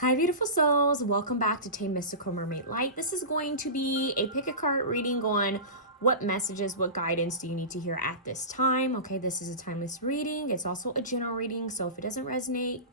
Hi beautiful souls, welcome back to 𝘂𝘪𝘱 𝘑𝘀 Light. This is going to be a pick a card reading on what messages, what guidance do you need to hear at this time. Okay, this is a timeless reading. It's also a general reading, so if it doesn't resonate,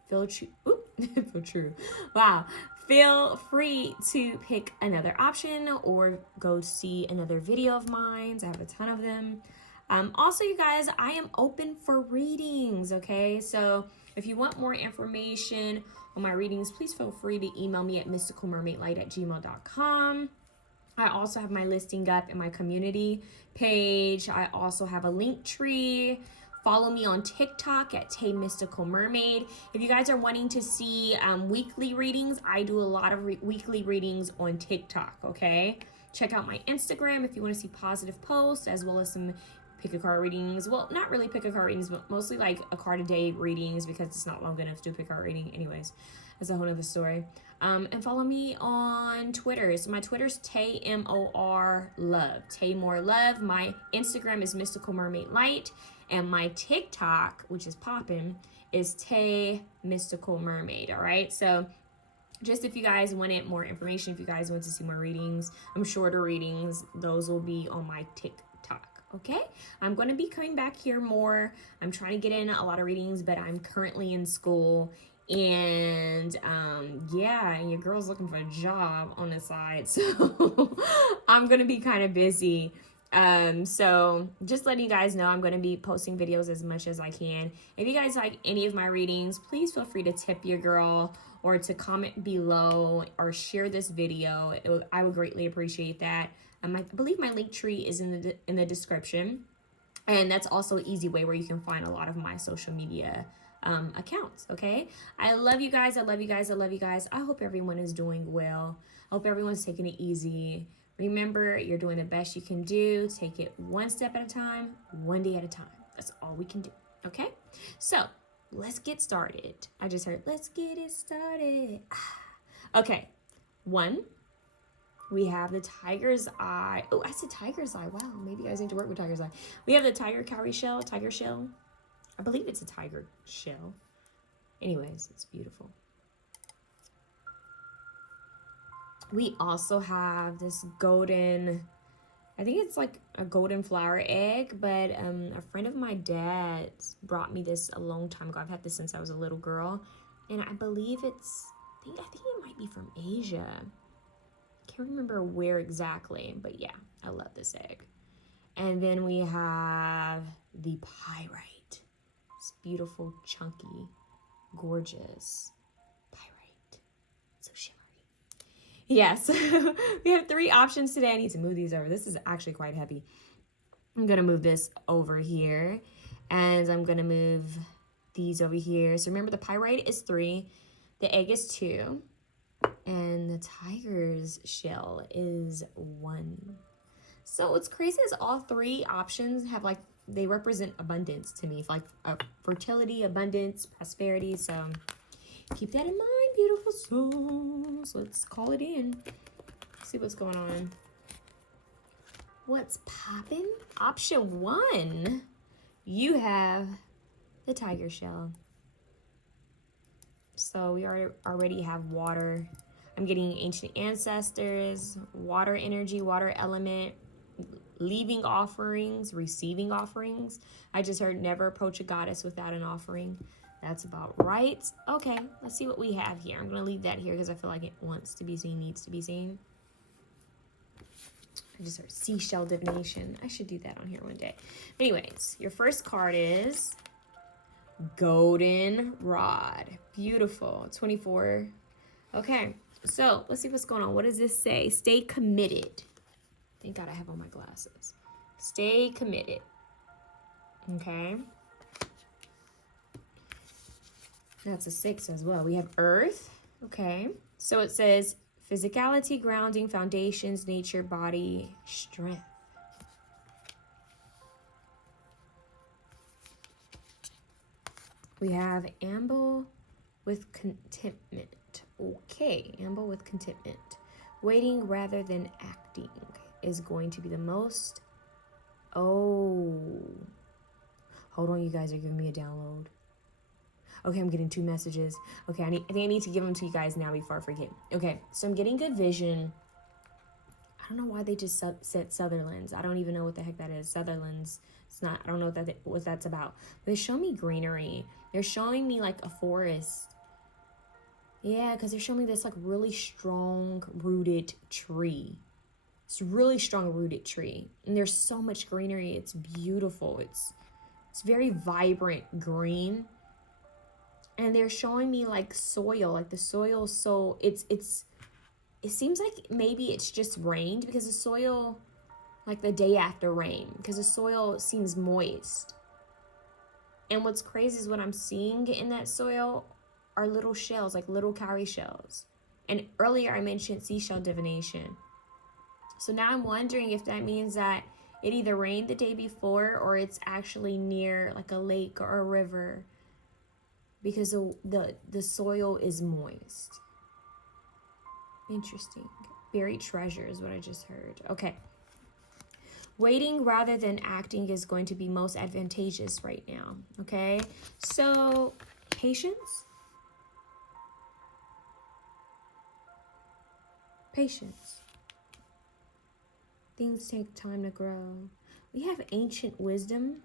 feel free to pick another option or go see another video of mine. I have a ton of them. Also, you guys, I am open for readings, okay? So if you want more information on my readings, please feel free to email me at mysticalmermaidlight@gmail.com. I also have my listing up in my community page. I also have a link tree. Follow me on TikTok at 𝘂𝘪𝘱. If you guys are wanting to see weekly readings, I do a lot of weekly readings on TikTok, okay? Check out my Instagram if you want to see positive posts, as well as some pick a card readings. Well, not really pick a card readings, but mostly like a card a day readings, because it's not long enough to do a pick a card reading anyways. That's a whole nother story. And follow me on Twitter. So my Twitter's 𝘂𝑚orLove. My Instagram is 𝑚ysticalmermaidlight, and my TikTok, which is poppin', is 𝘂𝑚ysticalmermaid. All right, so just if you guys wanted more information, if you guys want to see more readings, shorter readings, those will be on my TikTok. Okay, I'm going to be coming back here more. I'm trying to get in a lot of readings, but I'm currently in school, and yeah, your girl's looking for a job on the side, so I'm going to be kind of busy. So just letting you guys know, I'm going to be posting videos as much as I can. If you guys like any of my readings, please feel free to tip your girl or to comment below or share this video. I would greatly appreciate that. I believe my link tree is in the description, and that's also an easy way where you can find a lot of my social media accounts. Okay, I love you guys. I love you guys. I love you guys. I hope everyone is doing well. I hope everyone's taking it easy. Remember, you're doing the best you can do. Take it one step at a time, one day at a time. That's all we can do. Okay, so let's get started. I just heard, let's get it started. Okay, one. We have the tiger's eye. Oh, I said tiger's eye. Wow, maybe you guys need to work with tiger's eye. We have the tiger shell. I believe it's a tiger shell. Anyways, it's beautiful. We also have this golden, I think it's like a golden flower egg, but a friend of my dad's brought me this a long time ago. I've had this since I was a little girl, and I believe I think it might be from Asia. Can't remember where exactly, but yeah, I love this egg. And then we have the pyrite. It's beautiful, chunky, gorgeous pyrite. So shimmery. Yes, we have 3 options today. I need to move these over. This is actually quite heavy. I'm gonna move this over here, and I'm gonna move these over here. So remember, the pyrite is 3, the egg is 2. And the tiger's shell is 1. So what's crazy is all 3 options have, like, they represent abundance to me, like fertility, abundance, prosperity. So keep that in mind, beautiful souls. Let's call it in. See what's going on. What's popping? Option 1, you have the tiger shell. So we already have water. I'm getting ancient ancestors, water energy, water element, leaving offerings, receiving offerings. I just heard never approach a goddess without an offering. That's about right. Okay, let's see what we have here. I'm going to leave that here because I feel like it wants to be seen, needs to be seen. I just heard seashell divination. I should do that on here one day. Anyways, your first card is golden rod. Beautiful. 24. Okay, so let's see what's going on. What does this say? Stay committed. Thank God I have on my glasses. Stay committed. Okay, that's a 6 as well. We have earth. Okay, so it says physicality, grounding, foundations, nature, body, strength. We have amble with contentment. Okay, amble with contentment. Waiting rather than acting is going to be the most. Oh, hold on, you guys are giving me a download. Okay, I'm getting 2 messages. Okay, I think I need to give them to you guys now before I forget. Okay, so I'm getting good vision. I don't know why they just said Sutherlands. I don't even know what the heck that is. Sutherlands. It's not, I don't know what that's about. They show me greenery. They're showing me like a forest. Yeah, because they're showing me this like really strong rooted tree. It's a really strong rooted tree. And there's so much greenery. It's beautiful. It's very vibrant green. And they're showing me like soil, like the soil. So it seems like maybe it's just rained, because the soil, like the day after rain, because the soil seems moist. And what's crazy is what I'm seeing in that soil are little shells, like little cowrie shells. And earlier I mentioned seashell divination. So now I'm wondering if that means that it either rained the day before or it's actually near like a lake or a river, because the soil is moist. Interesting. Buried treasure is what I just heard. Okay. Waiting rather than acting is going to be most advantageous right now. Okay. So patience. Patience. Things take time to grow. We have ancient wisdom,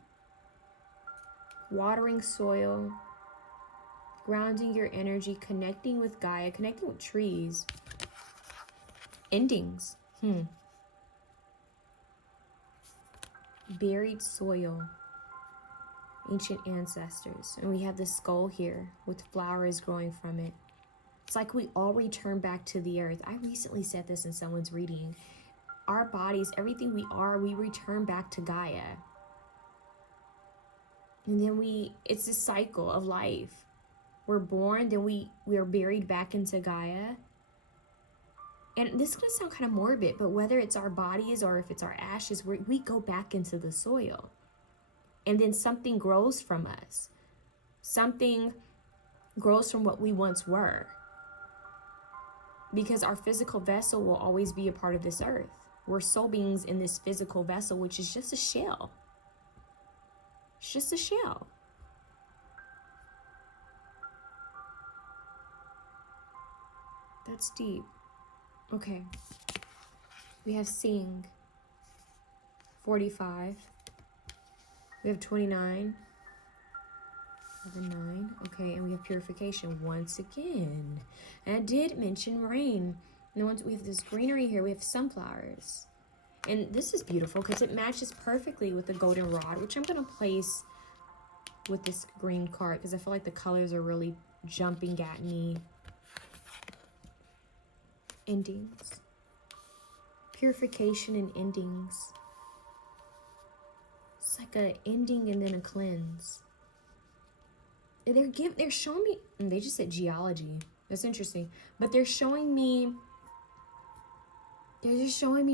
watering soil, grounding your energy, connecting with Gaia, connecting with trees, endings. Buried soil, ancient ancestors. And we have the skull here with flowers growing from it. It's like we all return back to the earth. I recently said this in someone's reading. Our bodies, everything we are, we return back to Gaia. And then it's a cycle of life. We're born, then we are buried back into Gaia. And this is going to sound kind of morbid, but whether it's our bodies or if it's our ashes, we go back into the soil. And then something grows from us. Something grows from what we once were. Because our physical vessel will always be a part of this earth. We're soul beings in this physical vessel, which is just a shell. It's just a shell. That's deep. Okay. We have Sing, 45. We have 29. We have a 9. Okay, and we have purification once again. And I did mention rain. And once we have this greenery here, we have sunflowers. And this is beautiful because it matches perfectly with the goldenrod, which I'm going to place with this green card because I feel like the colors are really jumping at me. Endings. Purification and endings. It's like an ending and then a cleanse. They're showing me, and they just said geology. That's interesting. But they're just showing me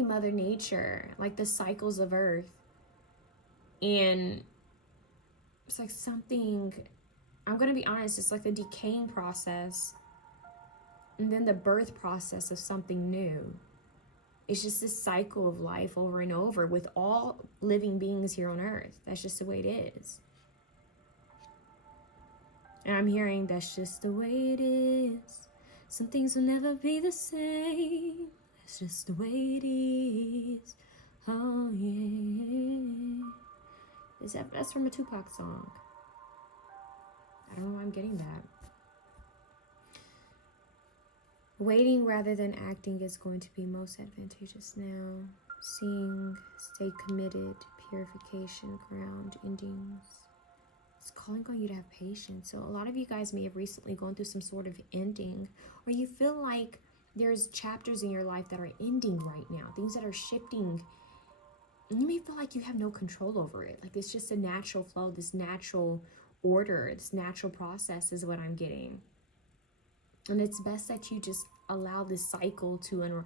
Mother Nature, like the cycles of Earth. And it's like something, I'm going to be honest, it's like the decaying process and then the birth process of something new. It's just this cycle of life over and over with all living beings here on Earth. That's just the way it is. And I'm hearing that's just the way it is. Some things will never be the same. That's just the way it is. Oh yeah. That's from a Tupac song. I don't know why I'm getting that. Waiting rather than acting is going to be most advantageous now. Seeing, stay committed, purification, ground, endings. It's calling on you to have patience. So a lot of you guys may have recently gone through some sort of ending, or you feel like there's chapters in your life that are ending right now, things that are shifting, and you may feel like you have no control over it. Like it's just a natural flow, this natural order, this natural process is what I'm getting. And it's best that you just allow this cycle to,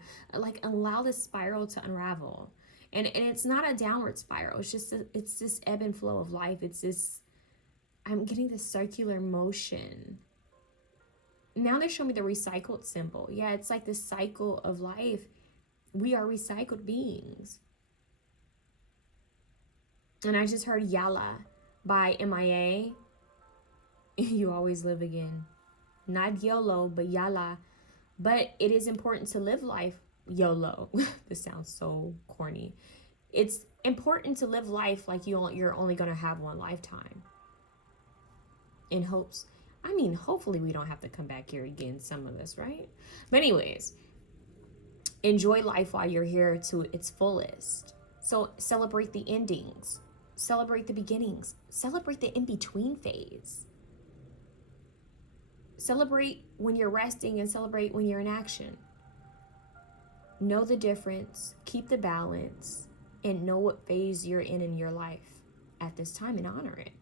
allow this spiral to unravel. And it's not a downward spiral. It's just, it's this ebb and flow of life. It's this, I'm getting this circular motion. Now they're showing me the recycled symbol. Yeah, it's like this cycle of life. We are recycled beings. And I just heard Yalla by MIA. you always live again. Not YOLO, but YALA. But it is important to live life YOLO. This sounds so corny. It's important to live life like you're only going to have one lifetime. In hopes, hopefully we don't have to come back here again, some of us, right? But anyways, enjoy life while you're here to its fullest. So celebrate the endings, celebrate the beginnings, celebrate the in-between phase. Celebrate when you're resting and celebrate when you're in action. Know the difference, keep the balance, and know what phase you're in your life at this time and honor it.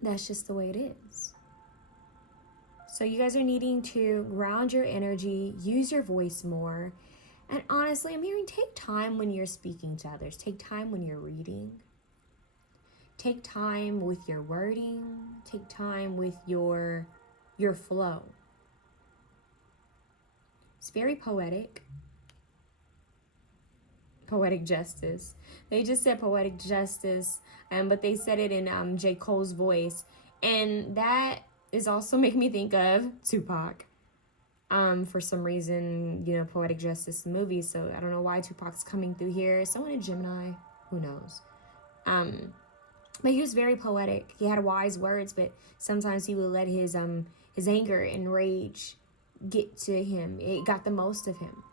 That's just the way it is. So you guys are needing to ground your energy, use your voice more. And honestly, I'm hearing take time when you're speaking to others. Take time when you're reading. Take time with your wording. Take time with your flow. It's very poetic. Poetic justice. They just said poetic justice, but they said it in J. Cole's voice. And that is also making me think of Tupac. For some reason, poetic justice movie. So I don't know why Tupac's coming through here. Someone in Gemini, who knows? But he was very poetic. He had wise words, but sometimes he would let his anger and rage get to him. It got the most of him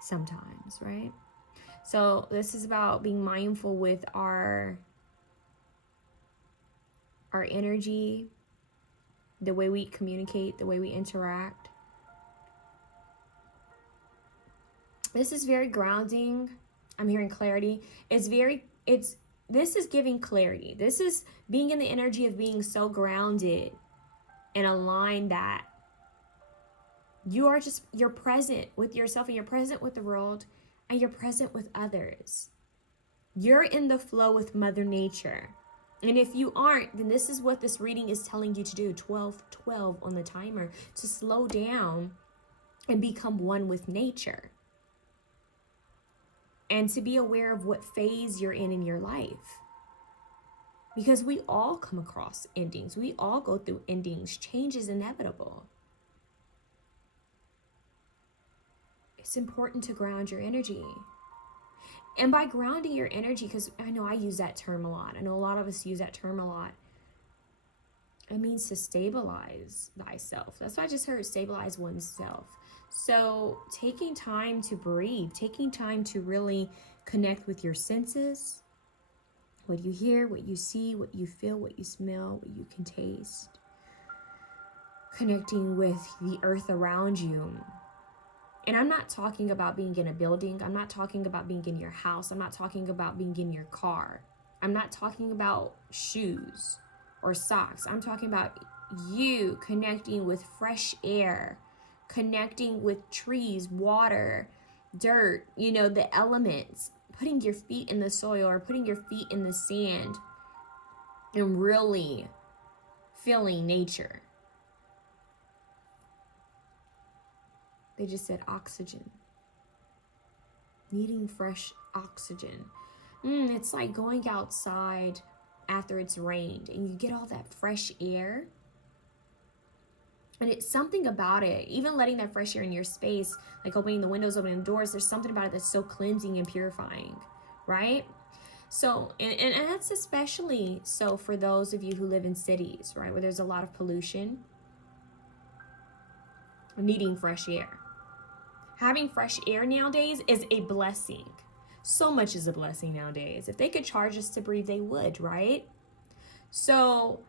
sometimes, right? So this is about being mindful with our energy, the way we communicate, the way we interact. This is very grounding. I'm hearing clarity. This is giving clarity. This is being in the energy of being so grounded and aligned that you're present with yourself and you're present with the world and you're present with others. You're in the flow with Mother Nature. And if you aren't, then this is what this reading is telling you to do. 12:12 on the timer, to slow down and become one with nature. And to be aware of what phase you're in your life. Because we all come across endings. We all go through endings. Change is inevitable. It's important to ground your energy. And by grounding your energy, because I know I use that term a lot. I know a lot of us use that term a lot. It means to stabilize thyself. That's why I just heard stabilize oneself. So taking time to breathe, taking time to really connect with your senses, what you hear, what you see, what you feel, what you smell, what you can taste. Connecting with the earth around you. And I'm not talking about being in a building. I'm not talking about being in your house. I'm not talking about being in your car. I'm not talking about shoes or socks. I'm talking about you connecting with fresh air, connecting with trees, water, dirt, the elements, putting your feet in the soil or putting your feet in the sand and really feeling nature. They just said oxygen. Needing fresh oxygen. It's like going outside after it's rained and you get all that fresh air. And it's something about it, even letting that fresh air in your space, like opening the windows, opening the doors, there's something about it that's so cleansing and purifying, right? So, and that's especially so for those of you who live in cities, right, where there's a lot of pollution, needing fresh air. Having fresh air nowadays is a blessing. So much is a blessing nowadays. If they could charge us to breathe, they would, right? So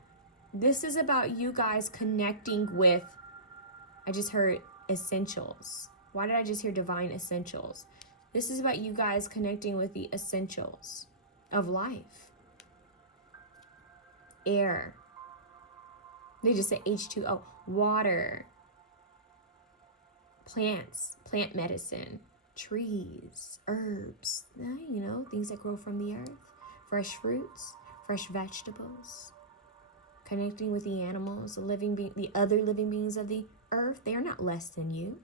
this is about you guys connecting with, I just heard essentials. Why did I just hear divine essentials? This is about you guys connecting with the essentials of life. Air. They just say H2O. Water. Plants, plant medicine, trees, herbs, things that grow from the earth, fresh fruits, fresh vegetables, connecting with the animals, the other living beings of the earth. They are not less than you.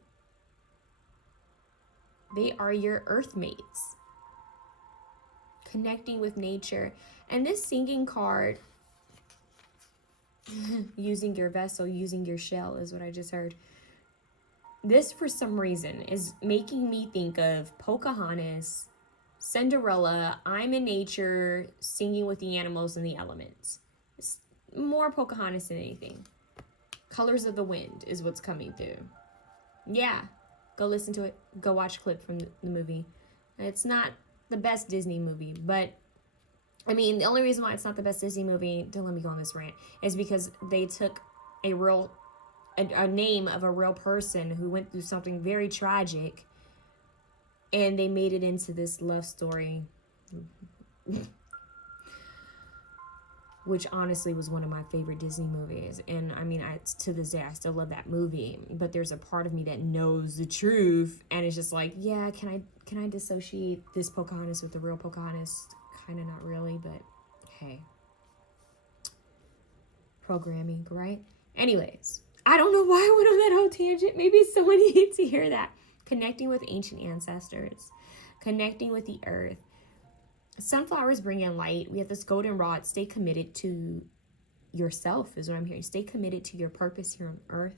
They are your earth mates. Connecting with nature. And this singing card, Using your vessel, using your shell is what I just heard. This, for some reason, is making me think of Pocahontas, Cinderella, I'm in nature, singing with the animals and the elements. It's more Pocahontas than anything. Colors of the Wind is what's coming through. Yeah, go listen to it. Go watch a clip from the movie. It's not the best Disney movie, but I mean, the only reason why it's not the best Disney movie, don't let me go on this rant, is because they took a name of a real person who went through something very tragic, and they made it into this love story, which honestly was one of my favorite Disney movies. And I mean, to this day, I still love that movie, but there's a part of me that knows the truth, and it's just like, yeah, can I dissociate this Pocahontas with the real Pocahontas? Kind of not really, but hey, programming, right? Anyways, I don't know why I went on that whole tangent. Maybe someone needs to hear that. Connecting with ancient ancestors, connecting with the earth. Sunflowers bring in light. We have this goldenrod. Stay committed to yourself is what I'm hearing. Stay committed to your purpose here on earth.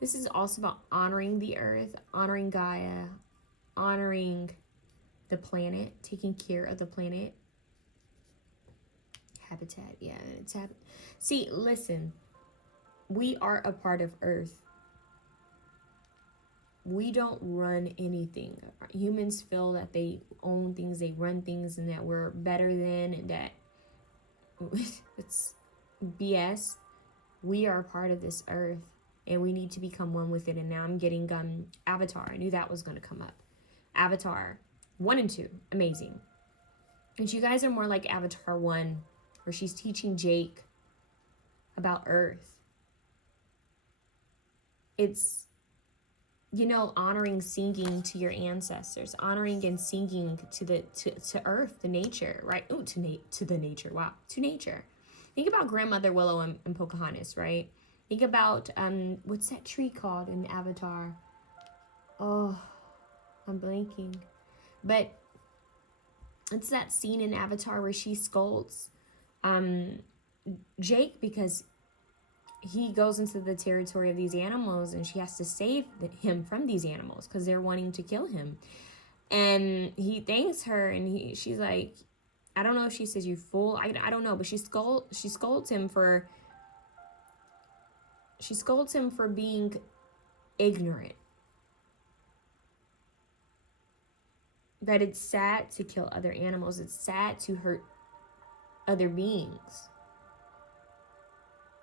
This is also about honoring the earth, honoring Gaia, honoring the planet, taking care of the planet. Habitat, yeah, it's See, listen, we are a part of earth. We don't run anything. Humans feel that they own things, they run things, and that we're better than, and that it's BS. We are a part of this earth, and we need to become one with it. And now I'm getting Avatar. I knew that was going to come up. Avatar 1 and 2, amazing. And you guys are more like Avatar 1, where she's teaching Jake about earth. It's, you know, honoring, singing to your ancestors, honoring and singing to earth, to nature, right? Oh, to the nature. Wow, to nature. Think about Grandmother Willow and Pocahontas, right? Think about what's that tree called in Avatar? Oh, I'm blanking. But it's that scene in Avatar where she scolds Jake because he goes into the territory of these animals, and she has to save him from these animals because they're wanting to kill him. And he thanks her, and she's like, I don't know if she says you fool. I don't know, but she scolds him for being ignorant. That it's sad to kill other animals. It's sad to hurt other beings.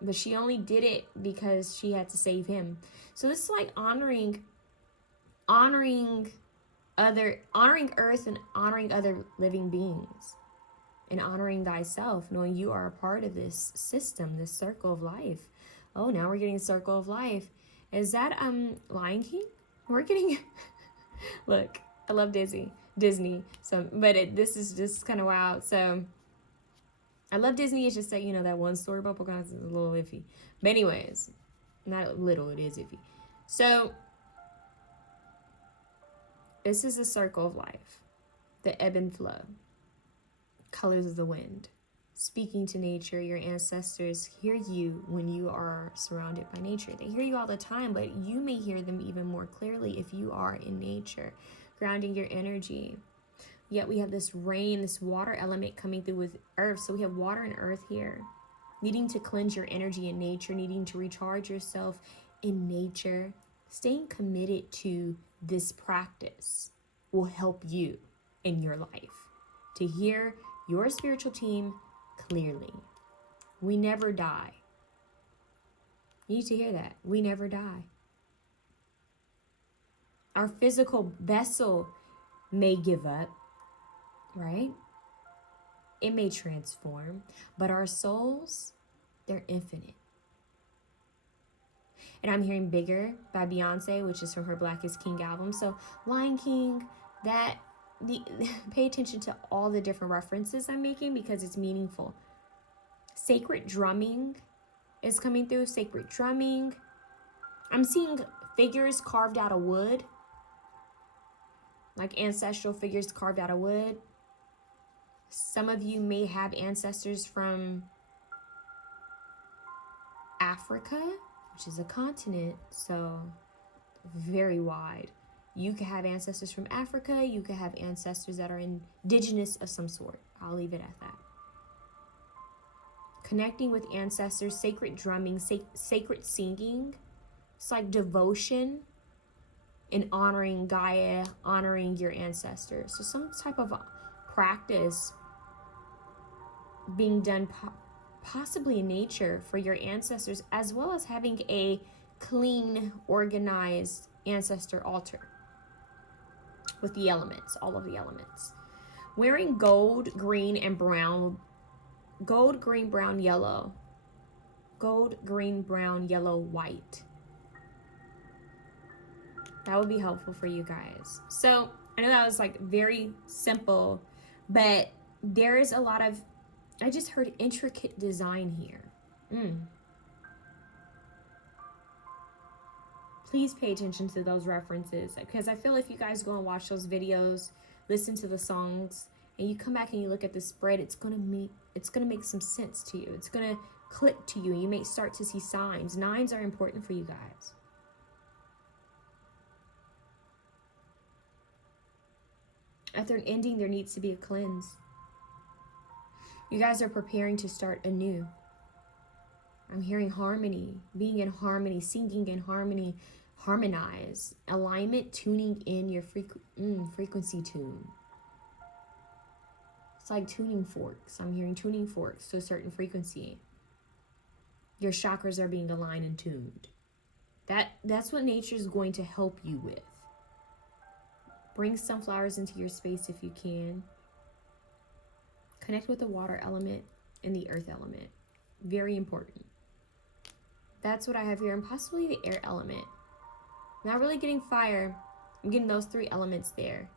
But she only did it because she had to save him. So this is like honoring earth and honoring other living beings. And honoring thyself, knowing you are a part of this system, this circle of life. Oh, now we're getting a circle of life. Is that Lion King? We're getting look, I love Disney. So but this is just kind of wild. So I love Disney. It's just that, you know, that one story about Pocahontas is a little iffy. But anyways, not a little, it is iffy. So this is a circle of life. The ebb and flow. Colors of the wind. Speaking to nature, your ancestors hear you when you are surrounded by nature. They hear you all the time, but you may hear them even more clearly if you are in nature, grounding your energy. Yet we have this rain, this water element coming through with earth. So we have water and earth here. Needing to cleanse your energy in nature, needing to recharge yourself in nature. Staying committed to this practice will help you in your life to hear your spiritual team clearly. We never die. You need to hear that. We never die. Our physical vessel may give up, right? It may transform, but our souls, they're infinite. And I'm hearing Bigger by Beyonce, which is from her Black is King album. So Lion King, pay attention to all the different references I'm making because it's meaningful. Sacred drumming is coming through. Sacred drumming. I'm seeing figures carved out of wood. Like ancestral figures carved out of wood. Some of you may have ancestors from Africa, which is a continent, so very wide. You could have ancestors from Africa. You could have ancestors that are indigenous of some sort. I'll leave it at that. Connecting with ancestors, sacred drumming, sacred singing. It's like devotion and honoring Gaia, honoring your ancestors. So some type of practice being done possibly in nature for your ancestors, as well as having a clean, organized ancestor altar with the elements, all of the elements. Wearing gold, green, and brown. Gold, green, brown, yellow. Gold, green, brown, yellow, white. That would be helpful for you guys. So I know that was like very simple, but there is a lot of, I just heard intricate design here. Please pay attention to those references, because I feel if you guys go and watch those videos, listen to the songs, and you come back and you look at the spread, it's gonna make some sense to you. It's gonna click to you. You may start to see signs. Nines are important for you guys. After an ending, there needs to be a cleanse. You guys are preparing to start anew. I'm hearing harmony, being in harmony, singing in harmony, harmonize, alignment, tuning in your frequency tune. It's like tuning forks. I'm hearing tuning forks to a certain frequency. Your chakras are being aligned and tuned. That's what nature is going to help you with. Bring sunflowers into your space if you can. Connect with the water element and the earth element. Very important. That's what I have here, and possibly the air element. Not really getting fire. I'm getting those three elements there.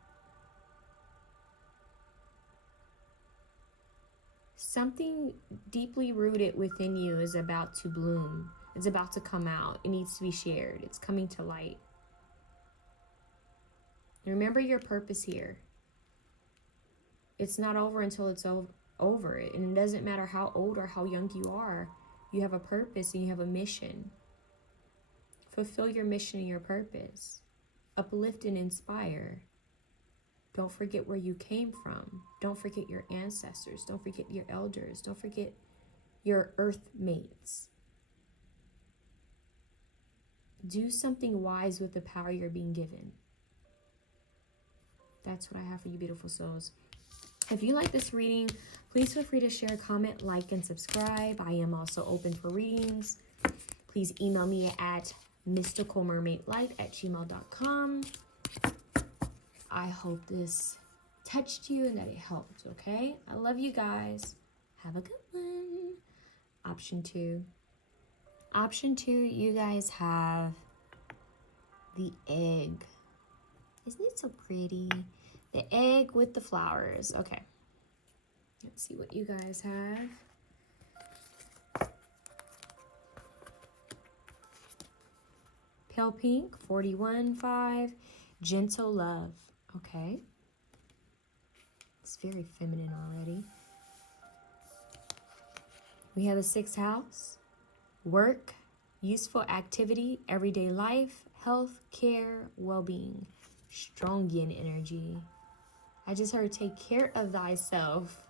Something deeply rooted within you is about to bloom. It's about to come out. It needs to be shared. It's coming to light. Remember your purpose here. It's not over until it's over. And it doesn't matter how old or how young you are. You have a purpose and you have a mission. Fulfill your mission and your purpose. Uplift and inspire. Don't forget where you came from. Don't forget your ancestors. Don't forget your elders. Don't forget your earth mates. Do something wise with the power you're being given. That's what I have for you, beautiful souls. If you like this reading, please feel free to share, comment, like, and subscribe. I am also open for readings. Please email me at mysticalmermaidlight@gmail.com. I hope this touched you and that it helped, okay? I love you guys. Have a good one. Option 2. Option 2, you guys have the egg. Isn't it so pretty? The egg with the flowers. Okay. Let's see what you guys have. Pale pink, 41.5. Gentle love. Okay. It's very feminine already. We have the 6th house. Work, useful activity, everyday life, health, care, well-being. Strong yin energy. I just heard take care of thyself.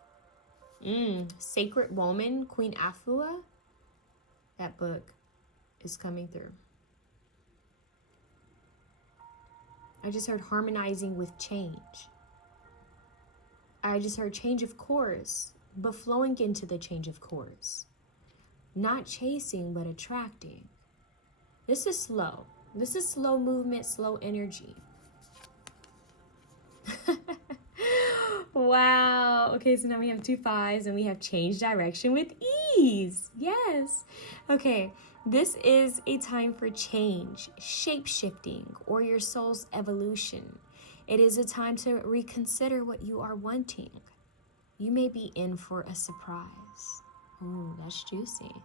Sacred Woman, Queen Afua. That book is coming through. I just heard harmonizing with change. I just heard change of course, but flowing into the change of course. Not chasing, but attracting. This is slow. This is slow movement, slow energy. Wow. Okay, so now we have 2 5s and we have change direction with ease. Yes. Okay, this is a time for change, shape-shifting, or your soul's evolution. It is a time to reconsider what you are wanting. You may be in for a surprise. Ooh, that's juicy.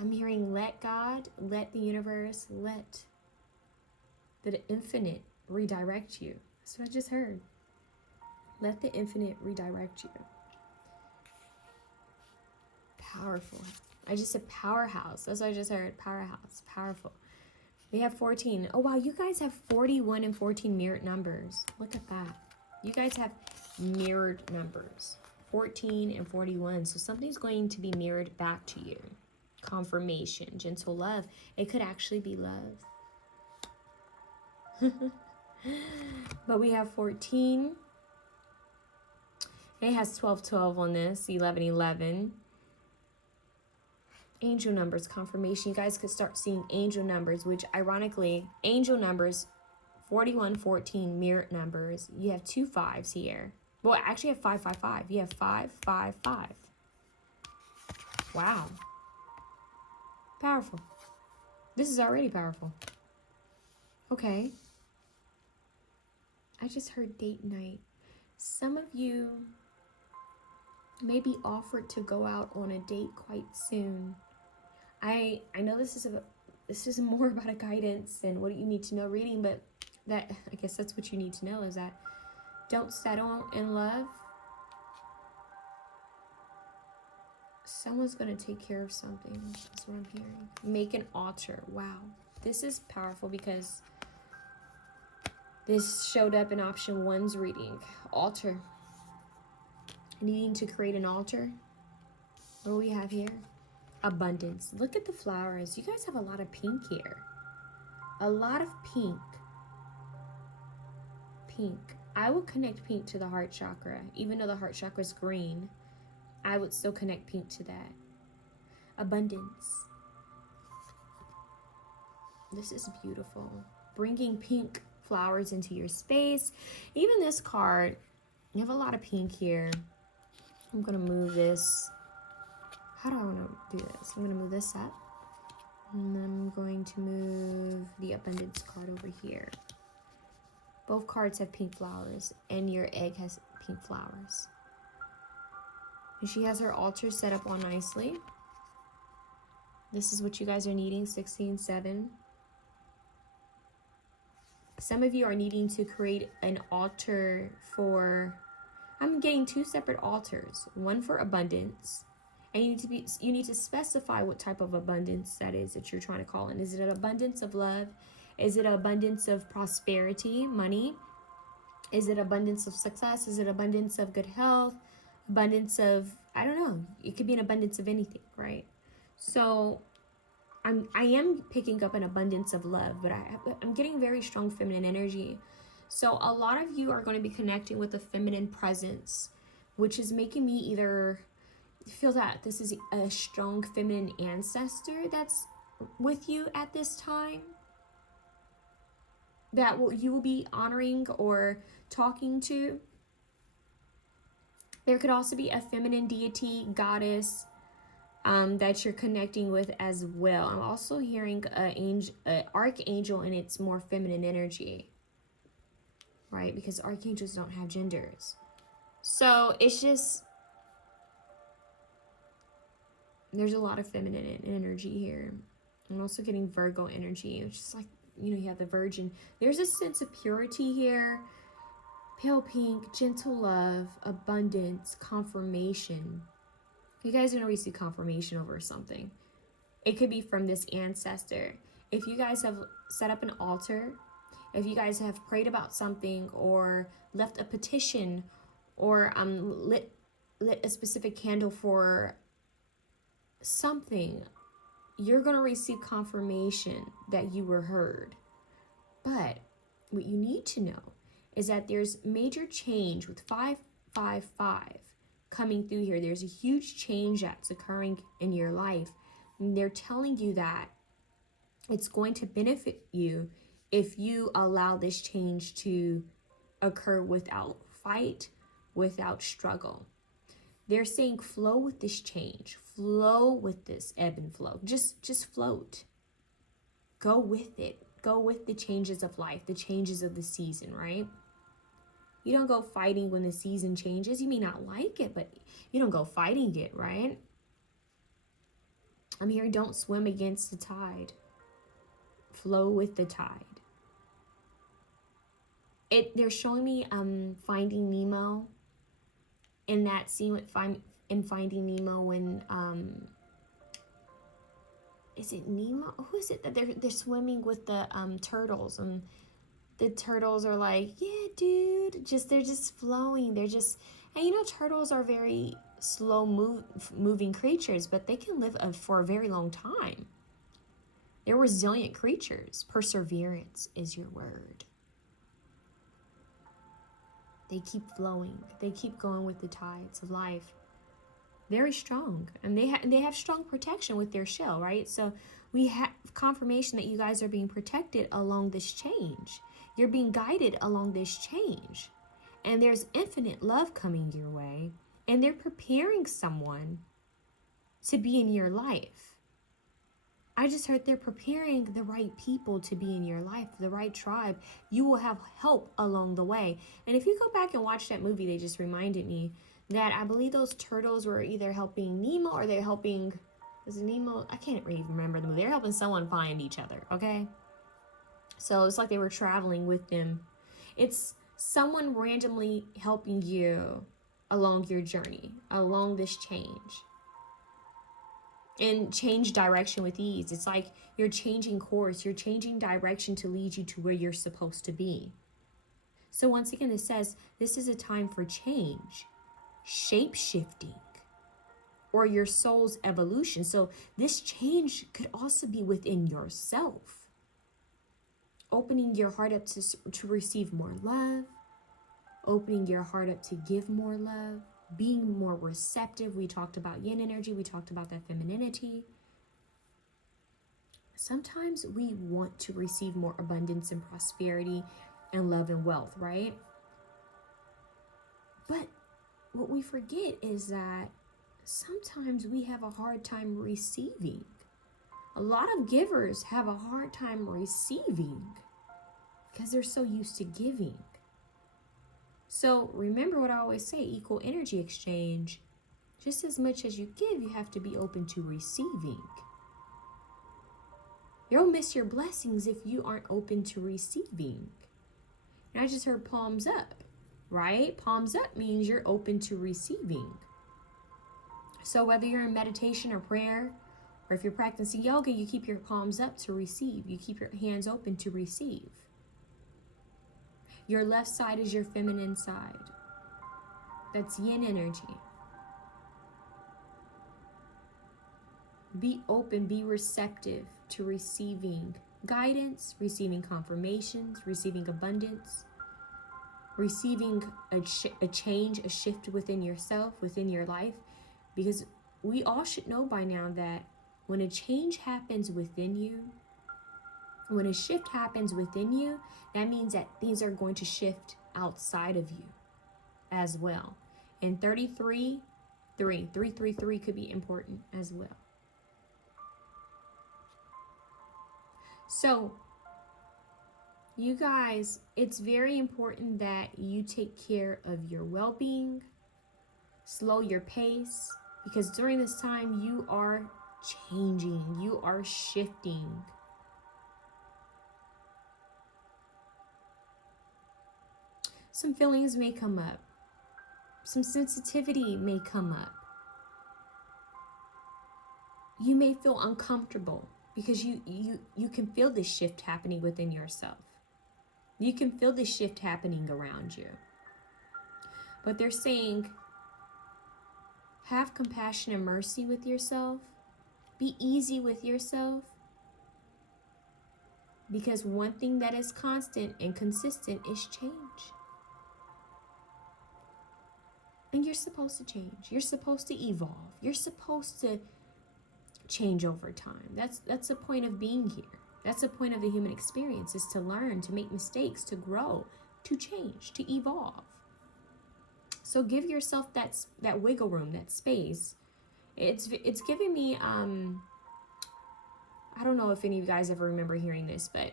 I'm hearing let God, let the universe, let the infinite redirect you. That's what I just heard. Let the infinite redirect you. Powerful. I just said powerhouse. That's what I just heard. Powerhouse. Powerful. We have 14. Oh, wow. You guys have 41 and 14 mirrored numbers. Look at that. You guys have mirrored numbers. 14 and 41. So something's going to be mirrored back to you. Confirmation. Gentle love. It could actually be love. But we have 14. It has 12 on this. 11. Angel numbers, confirmation. You guys could start seeing angel numbers, which ironically, angel numbers, 41, 14, mirrored numbers. You have 2 5s here. Well, actually you have 5, 5, 5. You have 5, 5, 5. Wow. Powerful. This is already powerful. Okay. I just heard date night. Some of you may be offered to go out on a date quite soon. I know this is more about a guidance and what you need to know reading, but that, I guess that's what you need to know, is that don't settle in love. Someone's going to take care of something. That's what I'm hearing. Make an altar. Wow. This is powerful because this showed up in option 1's reading. Altar. Needing to create an altar. What do we have here? Abundance. Look at the flowers. You guys have a lot of pink here. A lot of pink. Pink. I would connect pink to the heart chakra. Even though the heart chakra is green, I would still connect pink to that. Abundance. This is beautiful. Bringing pink flowers into your space. Even this card, you have a lot of pink here. I'm going to move this. How do I want to do this? I'm going to move this up. And I'm going to move the abundance card over here. Both cards have pink flowers, and your egg has pink flowers. And she has her altar set up all nicely. This is what you guys are needing, 16-7. Some of you are needing to create an altar for, I'm getting 2 separate altars. One for abundance. And you need to specify what type of abundance that is that you're trying to call in. Is it an abundance of love? Is it an abundance of prosperity, money? Is it abundance of success? Is it abundance of good health? Abundance of, I don't know. It could be an abundance of anything, right? So I am picking up an abundance of love, but I'm getting very strong feminine energy. So a lot of you are going to be connecting with a feminine presence, which is making me either feel that this is a strong feminine ancestor that's with you at this time, that you will be honoring or talking to. There could also be a feminine deity, goddess, that you're connecting with as well. I'm also hearing an archangel, and it's more feminine energy, right? Because archangels don't have genders. So it's just, there's a lot of feminine energy here. I'm also getting Virgo energy, which is like, you have the Virgin. There's a sense of purity here. Pale pink, gentle love, abundance, confirmation. You guys are going to receive confirmation over something. It could be from this ancestor. If you guys have set up an altar, if you guys have prayed about something or left a petition or lit a specific candle for something, you're going to receive confirmation that you were heard. But what you need to know is that there's major change with 555 coming through here. There's a huge change that's occurring in your life. And they're telling you that it's going to benefit you if you allow this change to occur without fight, without struggle. They're saying flow with this change, flow with this ebb and flow. Just float. Go with it. Go with the changes of life, the changes of the season, right? You don't go fighting when the season changes. You may not like it, but you don't go fighting it, right? I'm hearing don't swim against the tide. Flow with the tide. They're showing me Finding Nemo. In that scene with in Finding Nemo, when is it Nemo? Who is it that they're swimming with the turtles, and the turtles are like, yeah, dude, they're just flowing. They're just, and turtles are very slow moving creatures, but they can live for a very long time. They're resilient creatures. Perseverance is your word. They keep flowing. They keep going with the tides of life. Very strong, and they have strong protection with their shell, right? So we have confirmation that you guys are being protected along this change. You're being guided along this change, and there's infinite love coming your way, and they're preparing someone to be in your life. I just heard they're preparing the right people to be in your life, the right tribe. You will have help along the way. And if you go back and watch that movie, they just reminded me that I believe those turtles were either helping Nemo or they're helping, was it Nemo? I can't really remember the movie. They're helping someone find each other, okay? So it's like they were traveling with them. It's someone randomly helping you along your journey, along this change. And change direction with ease. It's like you're changing course. You're changing direction to lead you to where you're supposed to be. So once again, it says this is a time for change, shape-shifting, or your soul's evolution. So this change could also be within yourself. Opening your heart up to receive more love. Opening your heart up to give more love. Being more receptive. We talked about yin energy. We talked about that femininity. Sometimes we want to receive more abundance and prosperity and love and wealth, right? But what we forget is that sometimes we have a hard time receiving. A lot of givers have a hard time receiving because they're so used to giving. So remember what I always say, equal energy exchange. Just as much as you give, you have to be open to receiving. You'll miss your blessings if you aren't open to receiving. And I just heard palms up, right? Palms up means you're open to receiving. So whether you're in meditation or prayer, or if you're practicing yoga, you keep your palms up to receive. You keep your hands open to receive. Your left side is your feminine side. That's yin energy. Be open, be receptive to receiving guidance, receiving confirmations, receiving abundance, receiving a change, a shift within yourself, within your life. Because we all should know by now that when a change happens within you, when a shift happens within you, that means that things are going to shift outside of you as well. And 333 could be important as well. So, you guys, it's very important that you take care of your well-being, slow your pace, because during this time you are changing, you are shifting. Some feelings may come up. Some sensitivity may come up. You may feel uncomfortable because you can feel this shift happening within yourself. You can feel this shift happening around you. But they're saying, have compassion and mercy with yourself. Be easy with yourself. Because one thing that is constant and consistent is change. And you're supposed to change. You're supposed to evolve. You're supposed to change over time. That's the point of being here. That's the point of the human experience, is to learn, to make mistakes, to grow, to change, to evolve. So give yourself that wiggle room, that space. It's giving me, I don't know if any of you guys ever remember hearing this, but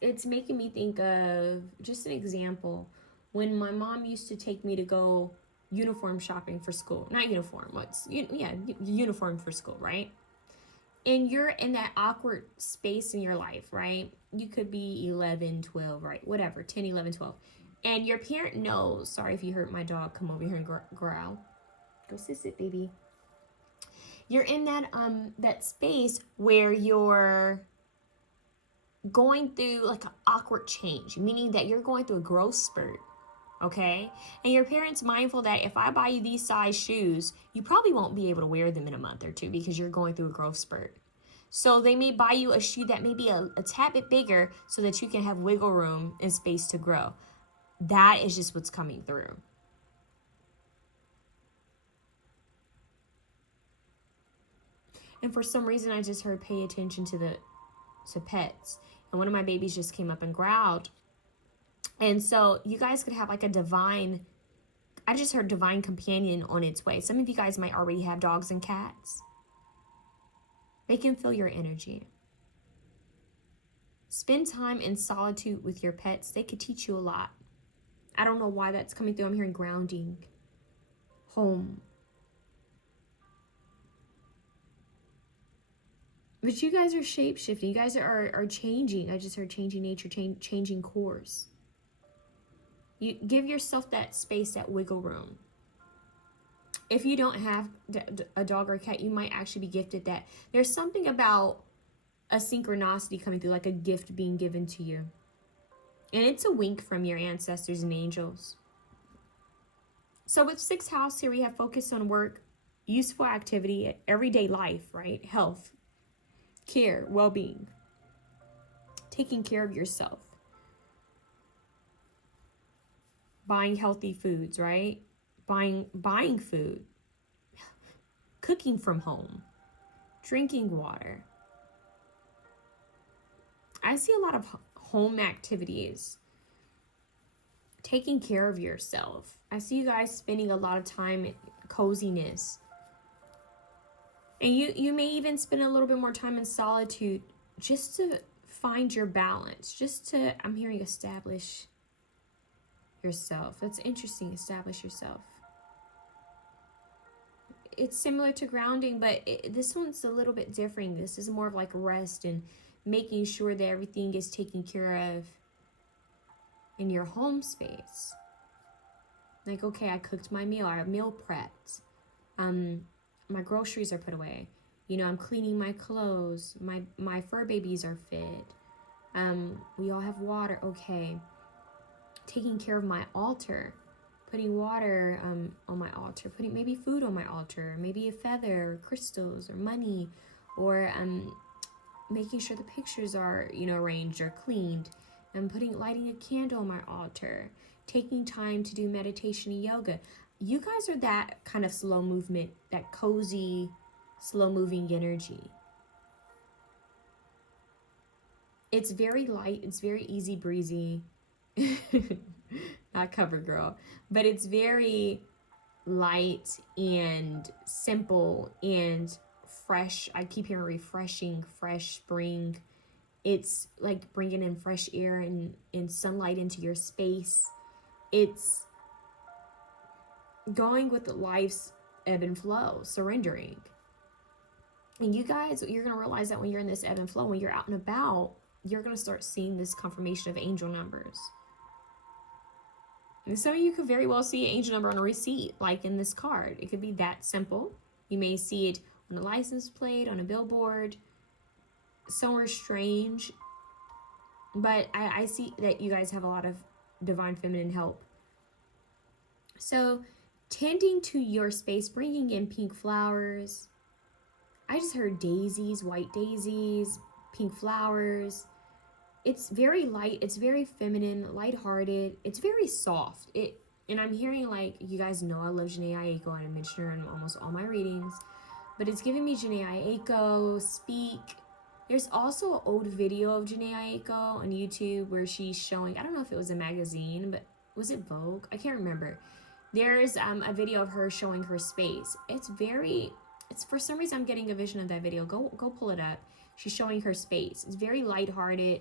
it's making me think of just an example. When my mom used to take me to go uniform shopping for school. Not uniform, uniform for school, right? And you're in that awkward space in your life, right? You could be 11, 12, right? Whatever, 10, 11, 12. And your parent knows, sorry if you heard my dog come over here and growl. Go sit, baby. You're in that space where you're going through like an awkward change, meaning that you're going through a growth spurt. Okay, and your parents mindful that if I buy you these size shoes, you probably won't be able to wear them in a month or two because you're going through a growth spurt. So they may buy you a shoe that may be a tad bit bigger so that you can have wiggle room and space to grow. That is just what's coming through. And for some reason, I just heard pay attention to pets. And one of my babies just came up and growled. And so you guys could have like a divine, I just heard divine companion on its way. Some of you guys might already have dogs and cats. They can feel your energy. Spend time in solitude with your pets. They could teach you a lot. I don't know why that's coming through. I'm hearing grounding, home. But you guys are shape-shifting. You guys are changing. I just heard changing nature, changing course. You give yourself that space, that wiggle room. If you don't have a dog or a cat, you might actually be gifted that. There's something about a synchronicity coming through, like a gift being given to you. And it's a wink from your ancestors and angels. So with 6th house here, we have focus on work, useful activity, everyday life, right? Health, care, well-being, taking care of yourself. Buying healthy foods, right? Buying food, cooking from home, drinking water. I see a lot of home activities, taking care of yourself. I see you guys spending a lot of time in coziness. And you may even spend a little bit more time in solitude just to find your balance, just to, I'm hearing establish yourself. That's interesting, establish yourself. It's similar to grounding, but this one's a little bit different. This is more of like rest and making sure that everything is taken care of in your home space. Like, okay, I cooked my meal, I meal prepped. My groceries are put away. You know, I'm cleaning my clothes. My fur babies are fed. We all have water. Okay. Taking care of my altar, putting water on my altar, putting maybe food on my altar, maybe a feather, or crystals, or money, or making sure the pictures are, you know, arranged or cleaned, and lighting a candle on my altar, taking time to do meditation and yoga. You guys are that kind of slow movement, that cozy, slow moving energy. It's very light, it's very easy breezy. Not cover girl, but it's very light and simple and fresh. I keep hearing refreshing, fresh spring. It's like bringing in fresh air and sunlight into your space. It's going with life's ebb and flow, surrendering. And you guys, you're going to realize that when you're in this ebb and flow, when you're out and about, you're going to start seeing this confirmation of angel numbers. And some of you could very well see an angel number on a receipt, like in this card. It could be that simple. You may see it on a license plate, on a billboard, somewhere strange. But I see that you guys have a lot of divine feminine help. So tending to your space, bringing in pink flowers. I just heard daisies, white daisies, pink flowers. It's very light, it's very feminine, lighthearted, it's very soft. And I'm hearing, like, you guys know I love 𝘂𝐻𝐿𝐼 𝐸𝐼, I mention her in almost all my readings, but it's giving me 𝘂𝐻𝐿𝐼 𝐸𝐼, speak. There's also an old video of 𝘂𝐻𝐿𝐼 on YouTube where she's showing, I don't know if it was a magazine, but was it Vogue? I can't remember. There's a video of her showing her space. It's for some reason I'm getting a vision of that video. Go pull it up. She's showing her space. It's very lighthearted.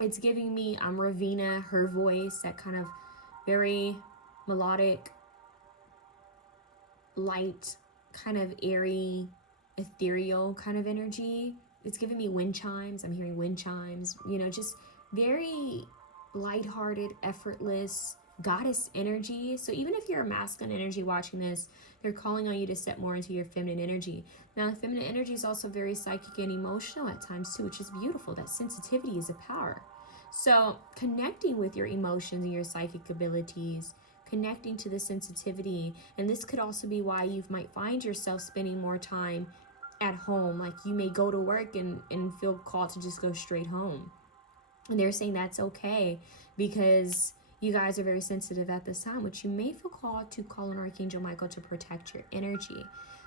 It's giving me Raveena, her voice, that kind of very melodic, light, kind of airy, ethereal kind of energy. It's giving me wind chimes. I'm hearing wind chimes, you know, just very lighthearted, effortless, goddess energy. So even if you're a masculine energy watching this, they're calling on you to step more into your feminine energy. Now, the feminine energy is also very psychic and emotional at times too, which is beautiful. That sensitivity is a power. So connecting with your emotions and your psychic abilities, connecting to the sensitivity. And this could also be why you might find yourself spending more time at home. Like you may go to work and feel called to just go straight home. And they're saying that's okay because you guys are very sensitive at this time, which you may feel called to call on Archangel Michael to protect your energy.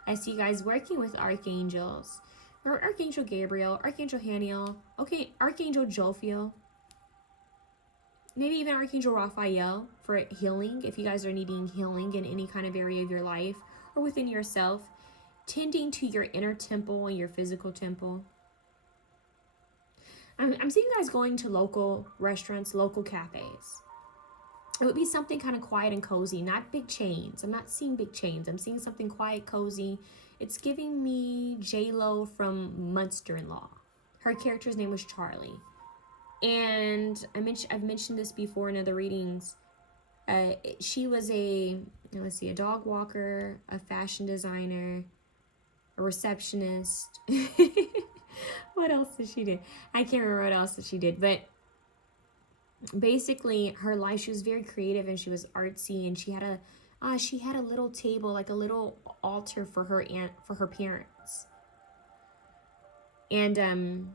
I see you guys working with archangels, or Archangel Gabriel, Archangel Haniel, okay, Archangel Jophiel, maybe even Archangel Raphael for healing, if you guys are needing healing in any kind of area of your life or within yourself, tending to your inner temple and your physical temple. I'm seeing you guys going to local restaurants, local cafes. It would be something kind of quiet and cozy, not big chains. I'm not seeing big chains. I'm seeing something quiet, cozy. It's giving me J-Lo from 𝘮𝘲. Her character's name was Charlie. And I've mentioned this before in other readings. She was a dog walker, a fashion designer, a receptionist. What else did she do? I can't remember what else that she did, but basically her life, she was very creative and she was artsy, and she had a little table, like a little altar for her parents. And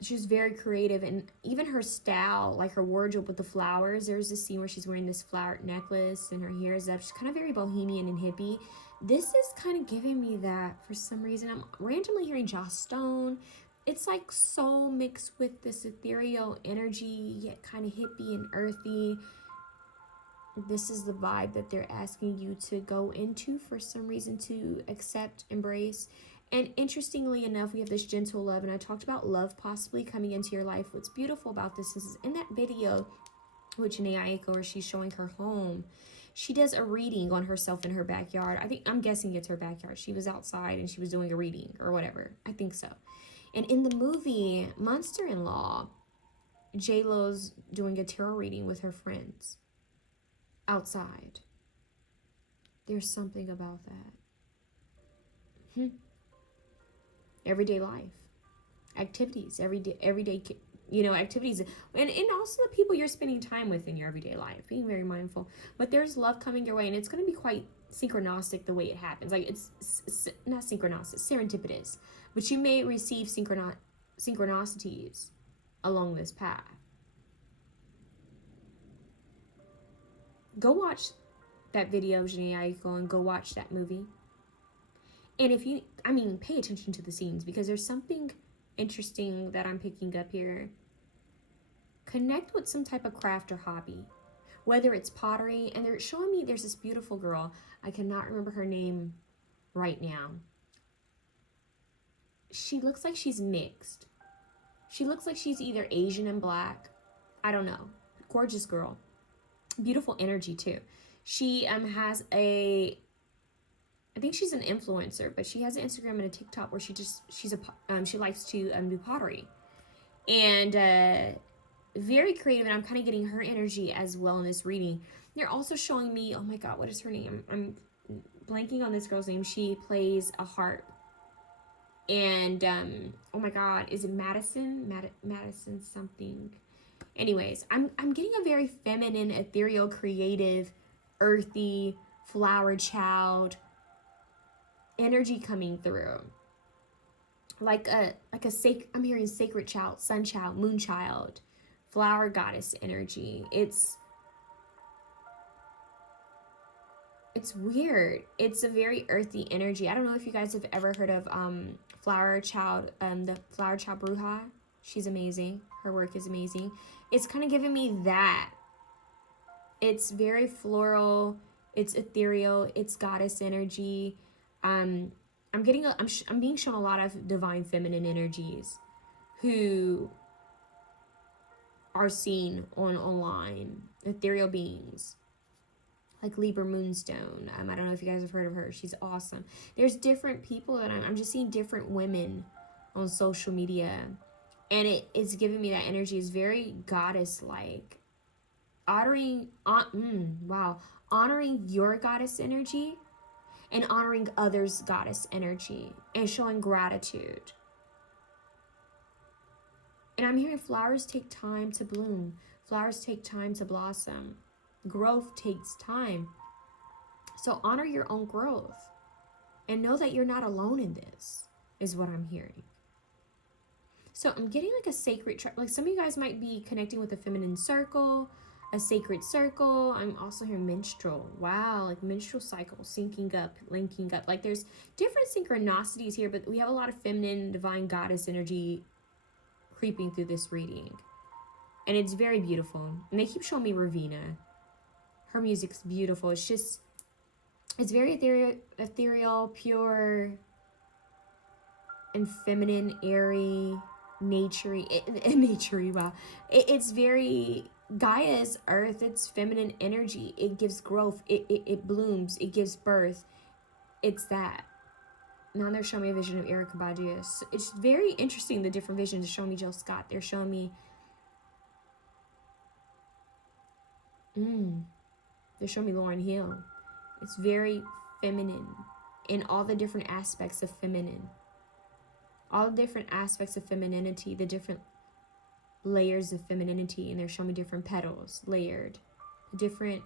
she was very creative, and even her style, like her wardrobe with the flowers. There's this scene where she's wearing this flower necklace and her hair is up. She's kind of very bohemian and hippie. This is kind of giving me that for some reason. I'm randomly hearing Joss Stone. It's like so mixed with this ethereal energy, yet kind of hippie and earthy. This is the vibe that they're asking you to go into for some reason, to accept, embrace. And interestingly enough, we have this gentle love, and I talked about love possibly coming into your life. What's beautiful about this is in that video with 𝐻𝐬𝐜𝐼𝐜, where she's showing her home, she does a reading on herself in her backyard. I'm guessing it's her backyard. She was outside and she was doing a reading or whatever. I think so. And in the movie 𝘮𝘲, J-Lo's doing a tarot reading with her friends outside. There's something about that. Everyday life, activities, everyday, activities, and also the people you're spending time with in your everyday life, being very mindful. But there's love coming your way, and it's going to be quite synchronistic the way it happens. Like, it's not synchronistic, serendipitous, but you may receive synchronicities along this path. Go watch that video of 𝘰𝐬𝐼𝐜 and go watch that movie. And if you, pay attention to the scenes, because there's something interesting that I'm picking up here. Connect with some type of craft or hobby, whether it's pottery. And they're showing me there's this beautiful girl. I cannot remember her name right now. She looks like she's mixed. She looks like she's either Asian and black. I don't know. Gorgeous girl. Beautiful energy too. She has I think she's an influencer, but she has an Instagram and a TikTok where she likes to do pottery, and very creative. And I'm kind of getting her energy as well in this reading. They're also showing me, oh my God, what is her name? I'm blanking on this girl's name. She plays a harp, and oh my God, is it Madison? Madison something. Anyways, I'm getting a very feminine, ethereal, creative, earthy, flower child energy coming through, like a I'm hearing sacred child, sun child, moon child, flower goddess energy. It's weird. It's a very earthy energy. I don't know if you guys have ever heard of flower child, the flower child Bruja. She's amazing. Her work is amazing. It's kind of giving me that. It's very floral. It's ethereal. It's goddess energy. I'm being shown a lot of divine feminine energies who are seen online, ethereal beings like Libra Moonstone. I don't know if you guys have heard of her. She's awesome. There's different people that I'm just seeing different women on social media, and it's giving me that energy. Is very goddess like. honoring your goddess energy and honoring others' goddess energy and showing gratitude. And I'm hearing flowers take time to bloom. Flowers take time to blossom. Growth takes time. So honor your own growth and know that you're not alone in this, is what I'm hearing. So I'm getting like a sacred, like some of you guys might be connecting with a feminine circle, a sacred circle. I'm also hearing menstrual. Wow, like menstrual cycle, syncing up, linking up. Like there's different synchronicities here, but we have a lot of feminine, divine goddess energy creeping through this reading. And it's very beautiful. And they keep showing me Ravina. Her music's beautiful. It's just, it's very ethereal, pure, and feminine, airy, naturey, wow. It's very Gaia's earth. It's feminine energy. It gives growth. It blooms. It gives birth. It's that. Now they're showing me a vision of Erykah Badu. So it's very interesting, the different visions. They're showing me Jill Scott. They're showing me they're showing me Lauryn Hill. It's very feminine in all the different aspects of feminine. All the different aspects of femininity, the different layers of femininity, and they're showing me different petals layered, different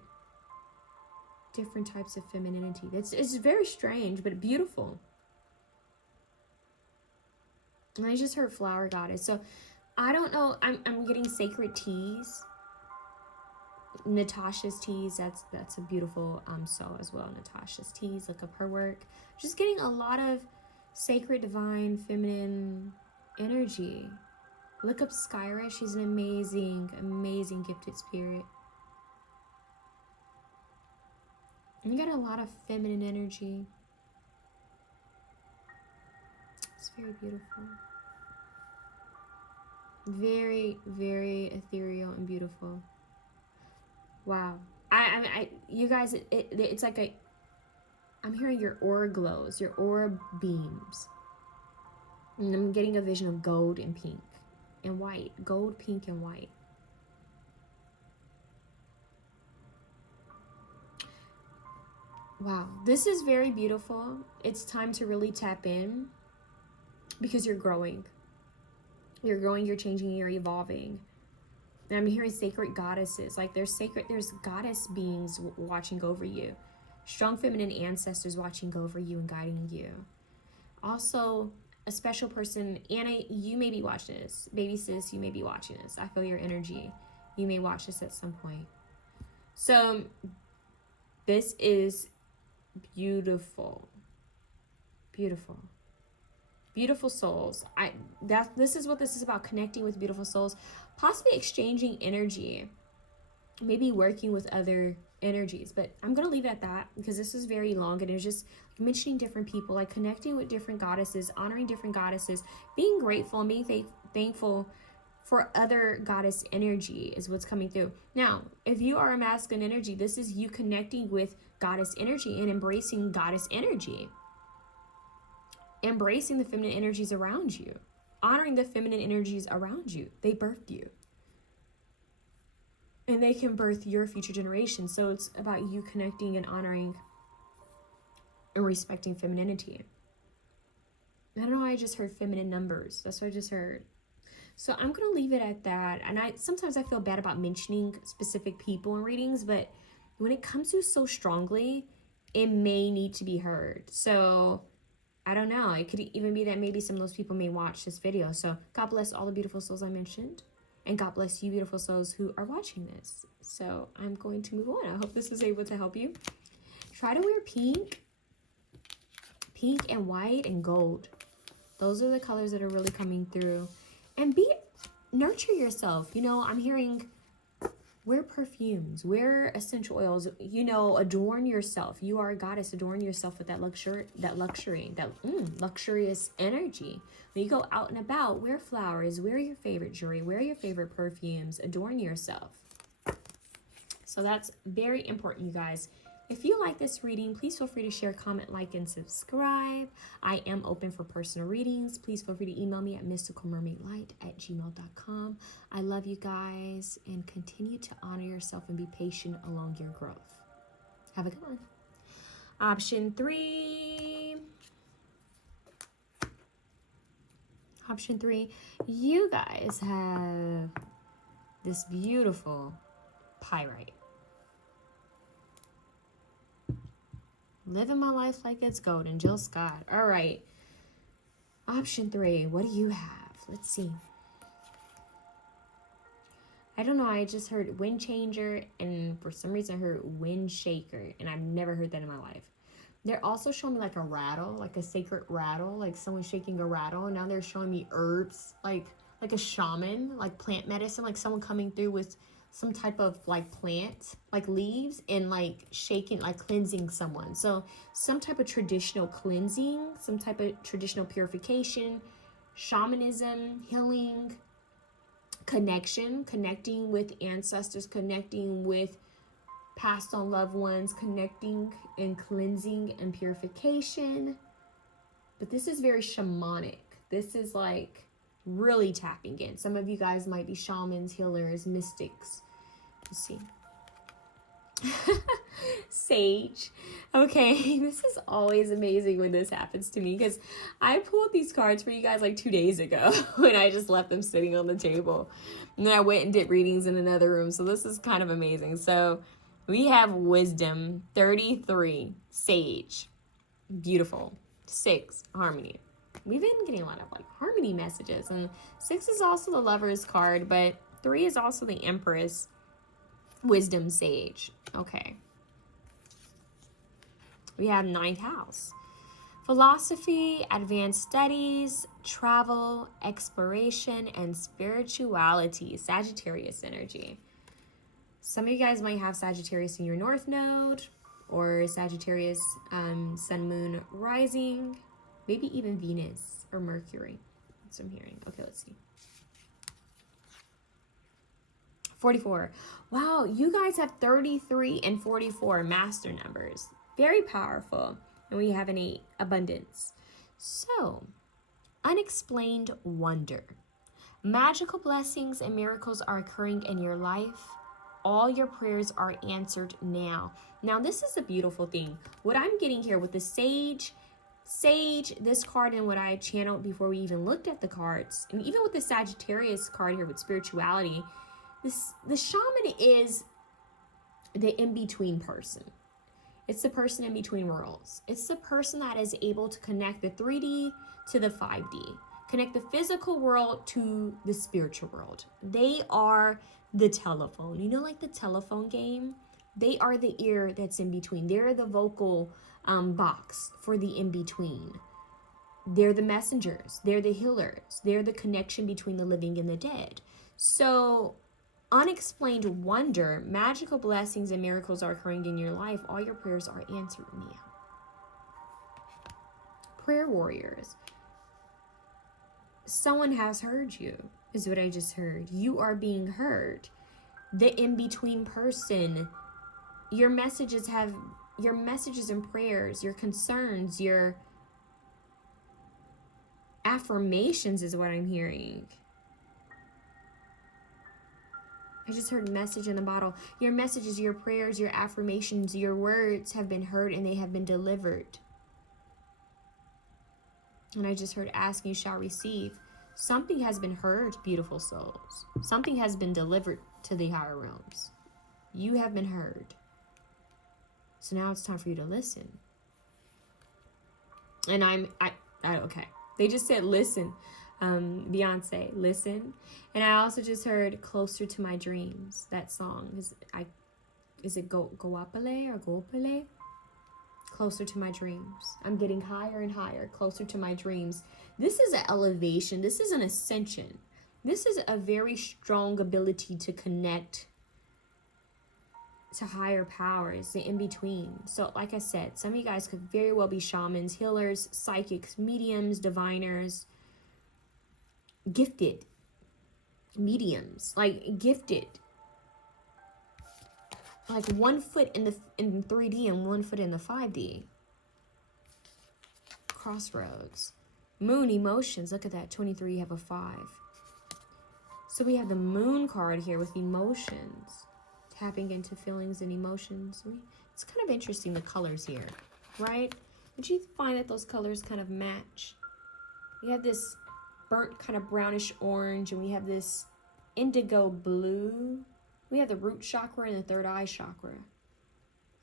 types of femininity. It's very strange but beautiful. And I just heard flower goddess. So I don't know. I'm getting sacred teas. Natasha's teas. That's a beautiful soul as well. Natasha's teas. Look up her work. Just getting a lot of sacred, divine, feminine energy. Look up Skyra. She's an amazing, amazing gifted spirit. And you got a lot of feminine energy. It's very beautiful. Very, very ethereal and beautiful. Wow. I you guys, it's like I'm hearing your aura glows, your aura beams. And I'm getting a vision of gold and pink and white. Gold, pink, and white. Wow. This is very beautiful. It's time to really tap in because you're growing. You're growing, you're changing, you're evolving. And I'm hearing sacred goddesses. Like there's goddess beings watching over you. Strong feminine ancestors watching over you and guiding you. Also, a special person. Anna, you may be watching this. Baby sis, you may be watching this. I feel your energy. You may watch this at some point. So this is beautiful. Beautiful. Beautiful souls. This is what this is about, connecting with beautiful souls, possibly exchanging energy, maybe working with other energies. But I'm going to leave it at that because this is very long and it's just mentioning different people, like connecting with different goddesses, honoring different goddesses, being grateful and being thankful for other goddess energy is what's coming through. Now, if you are a masculine energy, this is you connecting with goddess energy and embracing goddess energy. Embracing the feminine energies around you, honoring the feminine energies around you. They birthed you, and they can birth your future generation. So it's about you connecting and honoring and respecting femininity. I don't know why I just heard feminine numbers. That's what I just heard. So I'm gonna leave it at that. And sometimes I feel bad about mentioning specific people in readings, but when it comes to so strongly, it may need to be heard. So I don't know. It could even be that maybe some of those people may watch this video. So God bless all the beautiful souls I mentioned. And God bless you beautiful souls who are watching this. So I'm going to move on. I hope this was able to help you. Try to wear pink and white and gold. Those are the colors that are really coming through. And nurture yourself. You know, I'm hearing wear perfumes, wear essential oils, you know, adorn yourself. You are a goddess, adorn yourself with that luxurious energy. When you go out and about, wear flowers, wear your favorite jewelry, wear your favorite perfumes, adorn yourself. So that's very important, you guys. If you like this reading, please feel free to share, comment, like, and subscribe. I am open for personal readings. Please feel free to email me at mysticalmermaidlight@gmail.com. I love you guys, and continue to honor yourself and be patient along your growth. Have a good one. Option 3. Option 3, you guys have this beautiful pyrite. Living my life like it's golden, Jill Scott. All right. Option 3, what do you have? Let's see. I don't know. I just heard wind changer, and for some reason I heard wind shaker, and I've never heard that in my life. They're also showing me like a rattle, like a sacred rattle, like someone shaking a rattle. And now they're showing me herbs, like a shaman, like plant medicine, like someone coming through with some type of like plant, like leaves, and like shaking, like cleansing someone. So some type of traditional cleansing, some type of traditional purification, shamanism, healing, connecting with ancestors, connecting with passed on loved ones, connecting and cleansing and purification. But this is very shamanic. This is like really tapping in. Some of you guys might be shamans, healers, mystics. Let's see. Sage. Okay, this is always amazing when this happens to me, because I pulled these cards for you guys like 2 days ago and I just left them sitting on the table. And then I went and did readings in another room. So this is kind of amazing. So we have wisdom, 33, sage, beautiful, 6, harmony. We've been getting a lot of like harmony messages, and 6 is also the lover's card, but 3 is also the empress, wisdom, sage. Okay. We have 9th house, philosophy, advanced studies, travel, exploration, and spirituality, Sagittarius energy. Some of you guys might have Sagittarius in your north node, or Sagittarius sun, moon, rising, maybe even Venus or Mercury. That's what I'm hearing. Okay, let's see. 44. Wow, you guys have 33 and 44 master numbers. Very powerful. And we have an 8, abundance. So, unexplained wonder. Magical blessings and miracles are occurring in your life. All your prayers are answered now. Now, this is a beautiful thing. What I'm getting here with the sage, this card, and what I channeled before we even looked at the cards, and even with the Sagittarius card here with spirituality, the shaman is the in-between person. It's the person in between worlds. It's the person that is able to connect the 3D to the 5D, connect the physical world to the spiritual world. They are the telephone. You know, like the telephone game? They are the ear that's in between. They're the vocal box for the in-between. They're the messengers. They're the healers. They're the connection between the living and the dead. So, unexplained wonder, magical blessings and miracles are occurring in your life. All your prayers are answered now. Prayer warriors. Someone has heard you, is what I just heard. You are being heard. The in-between person. Your messages and prayers, your concerns, your affirmations is what I'm hearing. I just heard message in the bottle. Your messages, your prayers, your affirmations, your words have been heard and they have been delivered. And I just heard ask, you shall receive. Something has been heard, beautiful souls. Something has been delivered to the higher realms. You have been heard. So now it's time for you to listen. And okay. They just said listen. Beyonce, listen. And I also just heard Closer to My Dreams. That song is it 𝐂𝐻𝐻𝐻 or 𝐂𝐻𝐻𝐻? Closer to my dreams. I'm getting higher and higher, closer to my dreams. This is an elevation. This is an ascension. This is a very strong ability to connect to higher powers, the in-between. So like I said, some of you guys could very well be shamans, healers, psychics, mediums, diviners, gifted mediums, like gifted. like 1 foot in 3D and 1 foot in the 5D. Crossroads. Moon emotions. Look at that. 23, you have a 5. So we have the moon card here with emotions. Tapping into feelings and emotions. It's kind of interesting, the colors here, right? Did you find that those colors kind of match? We have this burnt kind of brownish orange, and we have this indigo blue. We have the root chakra and the third eye chakra.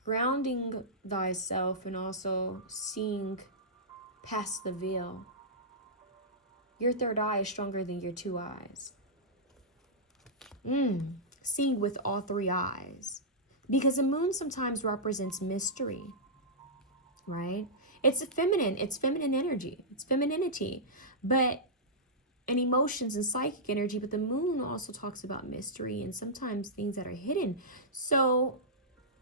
Grounding thyself and also seeing past the veil. Your third eye is stronger than your 2 eyes. Seeing with all 3 eyes. Because the moon sometimes represents mystery, right? It's feminine. It's feminine energy. It's femininity. And emotions and psychic energy. But the moon also talks about mystery and sometimes things that are hidden. So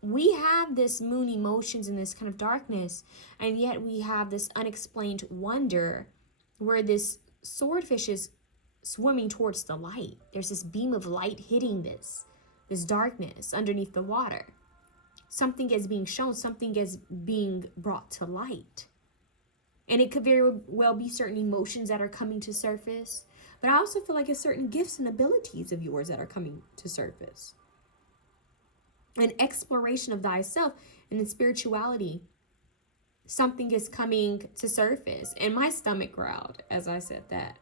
we have this moon emotions and this kind of darkness. And yet we have this unexplained wonder where this swordfish is swimming towards the light. There's this beam of light hitting this darkness underneath the water. Something is being shown, something is being brought to light. And it could very well be certain emotions that are coming to surface. But I also feel like it's certain gifts and abilities of yours that are coming to surface. An exploration of thyself and in spirituality. Something is coming to surface. And my stomach growled as I said that.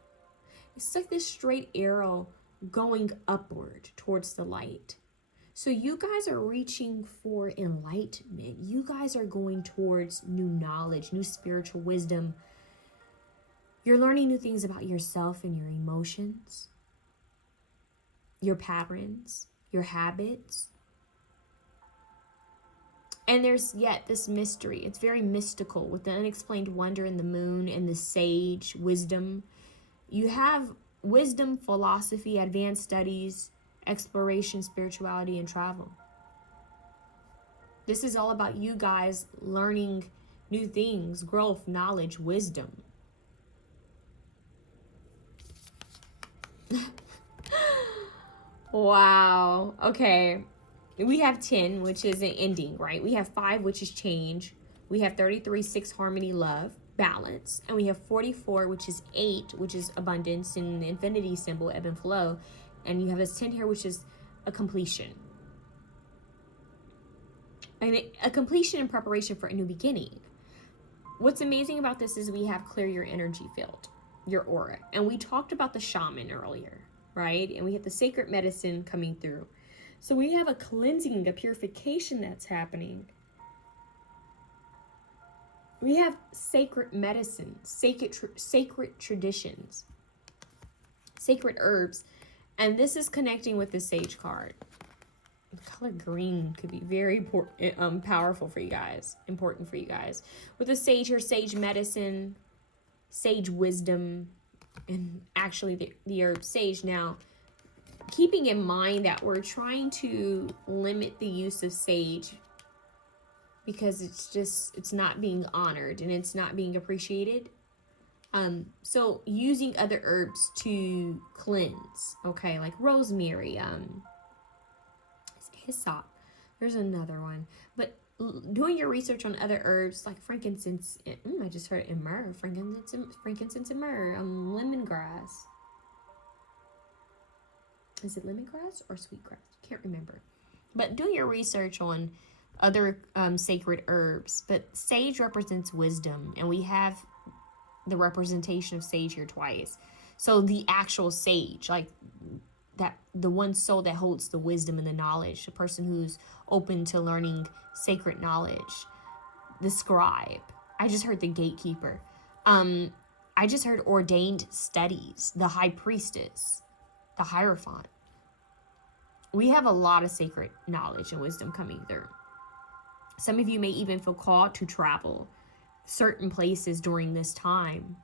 It's like this straight arrow going upward towards the light. So you guys are reaching for enlightenment. You guys are going towards new knowledge, new spiritual wisdom. You're learning new things about yourself and your emotions, your patterns, your habits. And there's yet this mystery. It's very mystical with the unexplained wonder in the moon and the sage wisdom. You have wisdom, philosophy, advanced studies, exploration, spirituality, and travel. This is all about you guys learning new things, growth, knowledge, wisdom. Wow. Okay. We have 10, which is an ending, right? We have 5, which is change. We have 33, 6, harmony, love, balance. And we have 44, which is 8, which is abundance, and the infinity symbol, ebb and flow. And you have this 10 here, which is a completion. And a completion in preparation for a new beginning. What's amazing about this is we have clear your energy field, your aura. And we talked about the shaman earlier, right? And we have the sacred medicine coming through. So we have a cleansing, a purification that's happening. We have sacred medicine, sacred traditions, sacred herbs. And this is connecting with the sage card. The color green could be very powerful for you guys, important for you guys. With the sage here, sage medicine, sage wisdom, and actually the herb sage. Now, keeping in mind that we're trying to limit the use of sage because it's not being honored and it's not being appreciated. So using other herbs to cleanse, okay, like rosemary, hyssop. There's another one, but doing your research on other herbs like frankincense. I just heard it in myrrh, frankincense and myrrh, lemongrass. Is it lemongrass or sweetgrass? Can't remember. But doing your research on other sacred herbs. But sage represents wisdom, and we have the representation of sage here twice. So the actual sage, like that, the one soul that holds the wisdom and the knowledge, the person who's open to learning sacred knowledge, the scribe. I just heard the gatekeeper. I just heard ordained studies, the high priestess, the hierophant. We have a lot of sacred knowledge and wisdom coming through. Some of you may even feel called to travel certain places during this time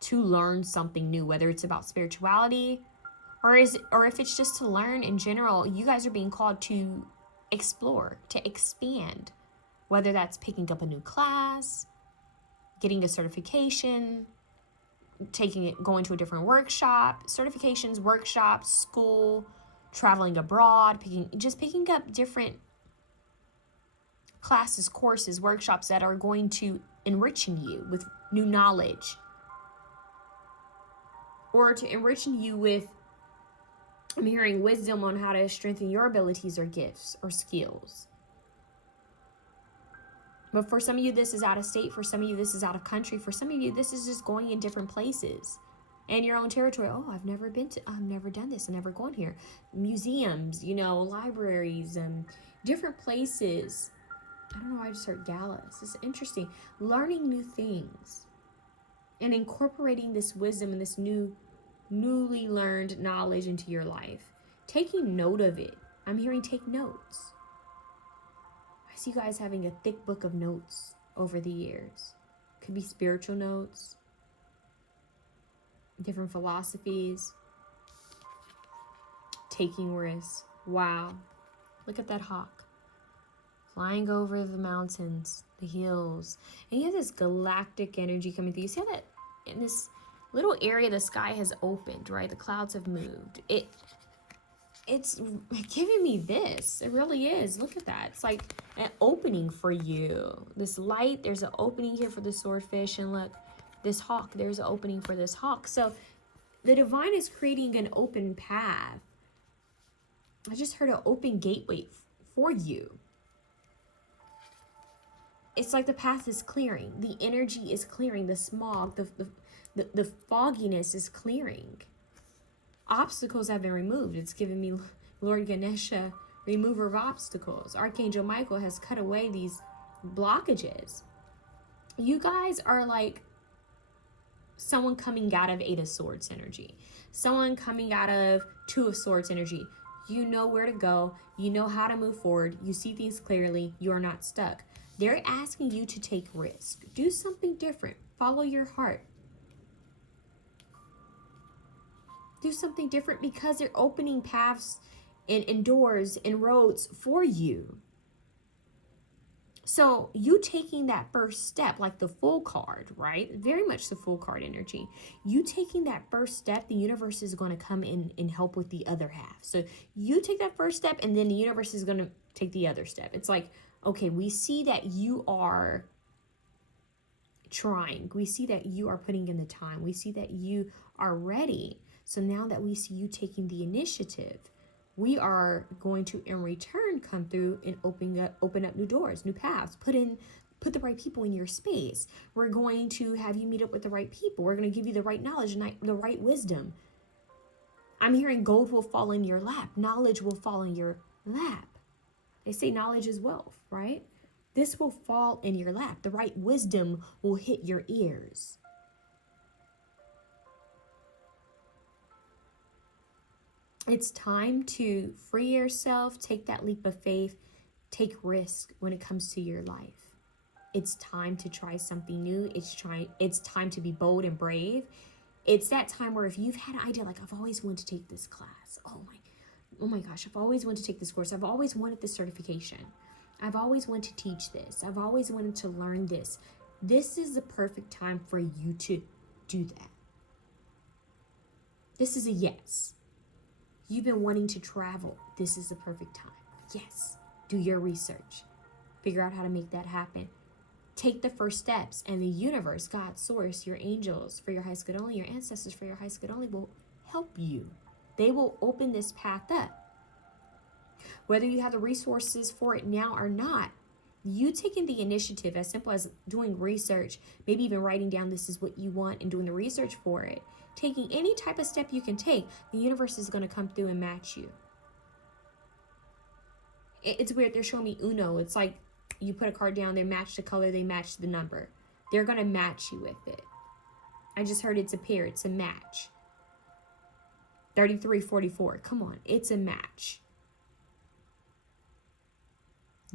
to learn something new, whether it's about spirituality or if it's just to learn in general. You guys are being called to explore, to expand, whether that's picking up a new class, getting a certification, going to a different workshop, certifications, workshops, school, traveling abroad, picking up different classes, courses, workshops that are going to enrichen you with new knowledge, or to enrichen you with, I'm hearing, wisdom on how to strengthen your abilities or gifts or skills. But for some of you, this is out of state. For some of you, this is out of country. For some of you, this is just going in different places and your own territory. Oh, I've never done this. I've never gone here. Museums, you know, libraries, and different places. I don't know why I just heard galas. It's interesting. Learning new things and incorporating this wisdom and this newly learned knowledge into your life. Taking note of it. I'm hearing take notes. I see you guys having a thick book of notes over the years. Could be spiritual notes, different philosophies, taking risks. Wow. Look at that hawk flying over the mountains, the hills. And you have this galactic energy coming through. You see how that in this little area the sky has opened, right? The clouds have moved. It's giving me this. It really is. Look at that. It's like an opening for you. This light, there's an opening here for the swordfish. And look, this hawk, there's an opening for this hawk. So the divine is creating an open path. I just heard an open gateway for you. It's like the path is clearing. The energy is clearing. The smog, the fogginess is clearing. Obstacles have been removed. It's given me Lord Ganesha, remover of obstacles. Archangel Michael has cut away these blockages. You guys are like someone coming out of Eight of Swords energy. Someone coming out of Two of Swords energy. You know where to go. You know how to move forward. You see things clearly. You are not stuck. They're asking you to take risk. Do something different. Follow your heart. Do something different because they're opening paths and doors and roads for you. So you taking that first step, like the Fool card, right? Very much the Fool card energy. You taking that first step, the universe is going to come in and help with the other half. So you take that first step and then the universe is going to take the other step. It's like, okay, we see that you are trying. We see that you are putting in the time. We see that you are ready. So now that we see you taking the initiative, we are going to, in return, come through and open up new doors, new paths, put the right people in your space. We're going to have you meet up with the right people. We're going to give you the right knowledge and the right wisdom. I'm hearing gold will fall in your lap. Knowledge will fall in your lap. They say knowledge is wealth, right? This will fall in your lap. The right wisdom will hit your ears. It's time to free yourself, take that leap of faith, take risk when it comes to your life. It's time to try something new. It's time to be bold and brave. It's that time where if you've had an idea, like, I've always wanted to take this class. Oh my gosh, I've always wanted to take this course. I've always wanted this certification. I've always wanted to teach this. I've always wanted to learn this. This is the perfect time for you to do that. This is a yes. You've been wanting to travel. This is the perfect time. Yes. Do your research. Figure out how to make that happen. Take the first steps, and the universe, God, source, your angels for your highest good only, your ancestors for your highest good only will help you. They will open this path up. Whether you have the resources for it now or not, you taking the initiative, as simple as doing research, maybe even writing down this is what you want and doing the research for it, taking any type of step you can take, the universe is going to come through and match you. It's weird. They're showing me Uno. It's like you put a card down, they match the color, they match the number. They're going to match you with it. I just heard it's a pair. It's a match. 3344. Come on. It's a match.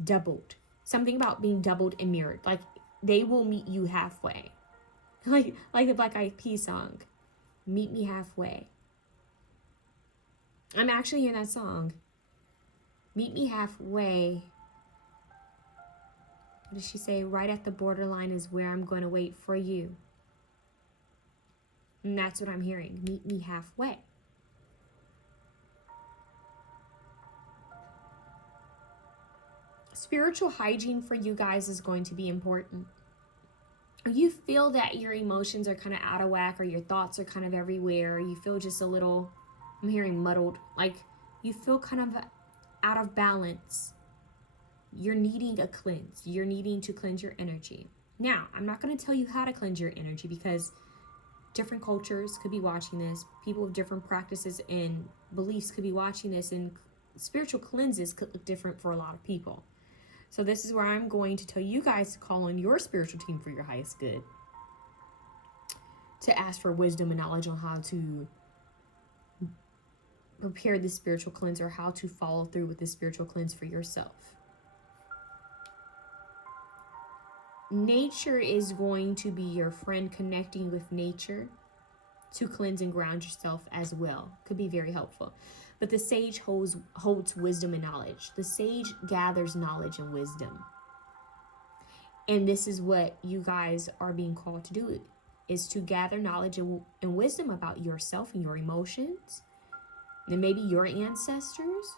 Doubled. Something about being doubled and mirrored. Like they will meet you halfway. Like the Black Eyed Peas song. Meet me halfway. I'm actually hearing that song. Meet me halfway. What does she say? Right at the borderline is where I'm going to wait for you. And that's what I'm hearing. Meet me halfway. Spiritual hygiene for you guys is going to be important. You feel that your emotions are kind of out of whack, or your thoughts are kind of everywhere. You feel just a little, I'm hearing muddled, like you feel kind of out of balance. You're needing a cleanse. You're needing to cleanse your energy. Now, I'm not going to tell you how to cleanse your energy, because different cultures could be watching this. People with different practices and beliefs could be watching this, and spiritual cleanses could look different for a lot of people. So this is where I'm going to tell you guys to call on your spiritual team for your highest good, to ask for wisdom and knowledge on how to prepare this spiritual cleanse, or how to follow through with this spiritual cleanse for yourself. Nature is going to be your friend. Connecting with nature to cleanse and ground yourself as well could be very helpful. But the sage holds wisdom and knowledge. The sage gathers knowledge and wisdom. And this is what you guys are being called to do, is to gather knowledge and wisdom about yourself and your emotions, and maybe your ancestors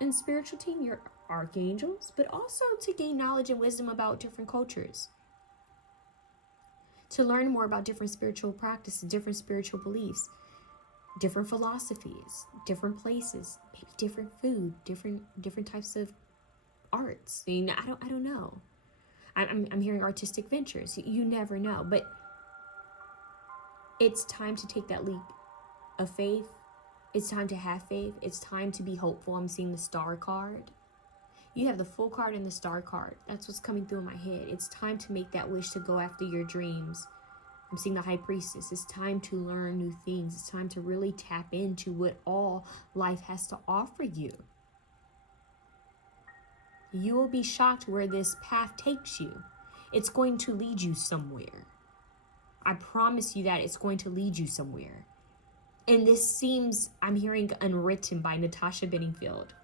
and spiritual team, your archangels, but also to gain knowledge and wisdom about different cultures, to learn more about different spiritual practices, different spiritual beliefs, different philosophies, different places, maybe different food, different types of arts. I mean, I don't know. I'm hearing artistic ventures. You never know, but it's time to take that leap of faith. It's time to have faith. It's time to be hopeful. I'm seeing the Star card. You have the Fool card and the Star card. That's what's coming through in my head. It's time to make that wish to go after your dreams. I'm seeing the High Priestess. It's time to learn new things. It's time to really tap into what all life has to offer you. You will be shocked where this path takes you. It's going to lead you somewhere. I promise you that it's going to lead you somewhere. And this seems, I'm hearing Unwritten by Natasha Bedingfield.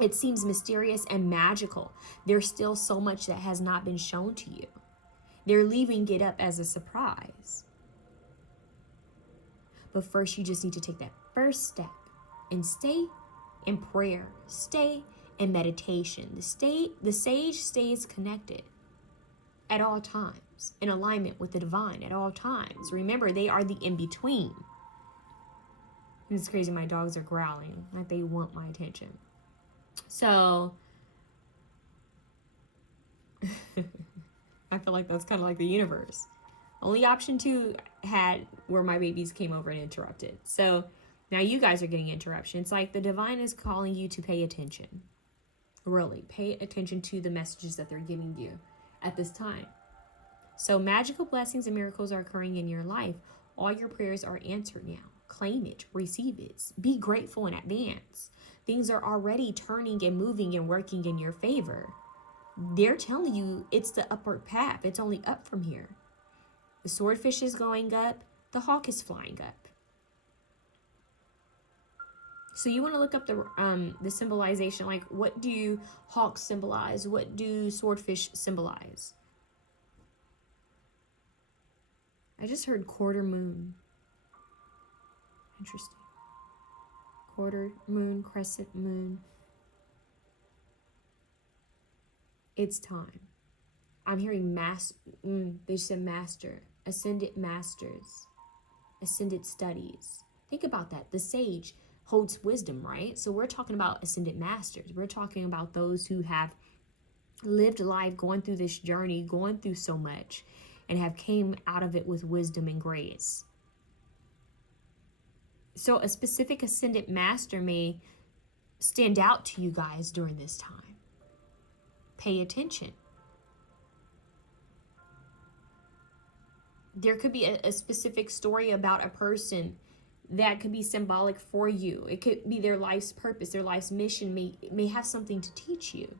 It seems mysterious and magical. There's still so much that has not been shown to you. They're leaving it up as a surprise. But first, you just need to take that first step and stay in prayer. Stay in meditation. The sage stays connected at all times, in alignment with the divine at all times. Remember, they are the in-between. It's crazy, my dogs are growling like they want my attention. So I feel like that's kind of like the universe. Only option 2 had where my babies came over and interrupted. So now you guys are getting interruption. It's like the divine is calling you to pay attention. Really, pay attention to the messages that they're giving you at this time. So magical blessings and miracles are occurring in your life. All your prayers are answered now. Claim it, receive it, be grateful in advance. Things are already turning and moving and working in your favor. They're telling you it's the upward path. It's only up from here. The swordfish is going up. The hawk is flying up. So you want to look up the symbolization, like what do hawks symbolize? What do swordfish symbolize? I just heard quarter moon. Interesting. Quarter moon, crescent moon. It's time. I'm hearing they said master, ascended masters, ascended studies. Think about that. The sage holds wisdom, right? So we're talking about ascended masters. We're talking about those who have lived life, going through this journey, going through so much, and have came out of it with wisdom and grace. So a specific ascended master may stand out to you guys during this time. Pay attention. There could be a specific story about a person that could be symbolic for you. It could be their life's purpose, their life's mission may have something to teach you.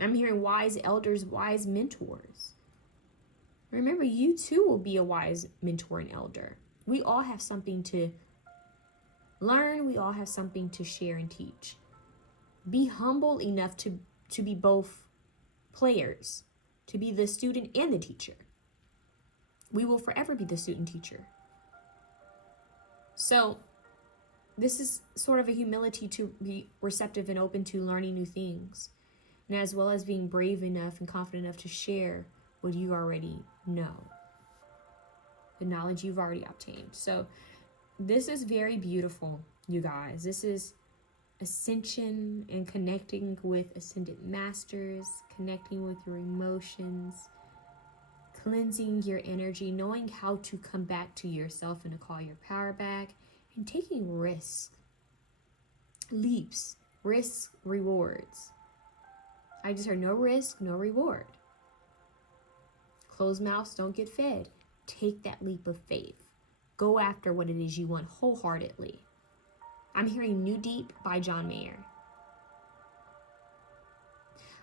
I'm hearing wise elders, wise mentors. Remember, you too will be a wise mentor and elder. We all have something to learn. We all have something to share and teach. Be humble enough to be both players, to be the student and the teacher. We will forever be the student teacher. So this is sort of a humility to be receptive and open to learning new things. and as well as being brave enough and confident enough to share what you already know, the knowledge you've already obtained. So this is very beautiful, you guys. This is ascension and connecting with ascended masters, connecting with your emotions, cleansing your energy, knowing how to come back to yourself and to call your power back, and taking risks, leaps, risks, rewards. I just heard no risk, no reward. Closed mouths don't get fed. Take that leap of faith. Go after what it is you want wholeheartedly. I'm hearing New Deep by John Mayer.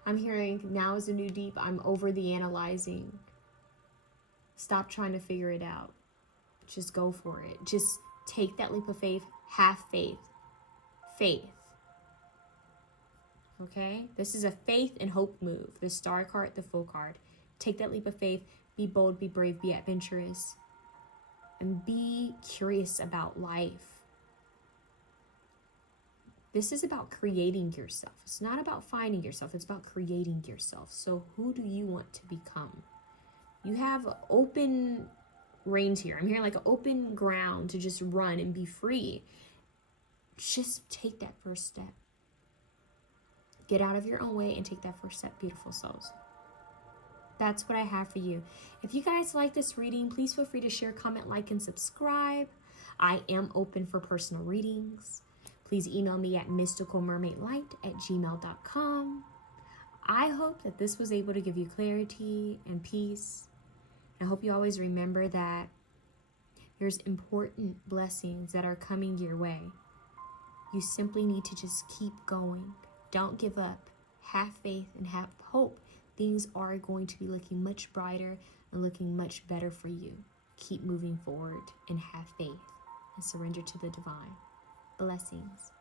I'm hearing now is a new deep. I'm over the analyzing. Stop trying to figure it out. Just go for it. Just take that leap of faith. Have faith. Faith. Okay? This is a faith and hope move. The star card, the full card. Take that leap of faith. Be bold, be brave, be adventurous. And be curious about life. This is about creating yourself. It's not about finding yourself. It's about creating yourself. So who do you want to become? You have open reins here. I'm hearing like an open ground to just run and be free. Just take that first step. Get out of your own way and take that first step, beautiful souls. That's what I have for you. If you guys like this reading, please feel free to share, comment, like, and subscribe. I am open for personal readings. Please email me at mysticalmermaidlight@gmail.com. I hope that this was able to give you clarity and peace. I hope you always remember that there's important blessings that are coming your way. You simply need to just keep going. Don't give up. Have faith and have hope. Things are going to be looking much brighter and looking much better for you. Keep moving forward and have faith and surrender to the divine. Blessings.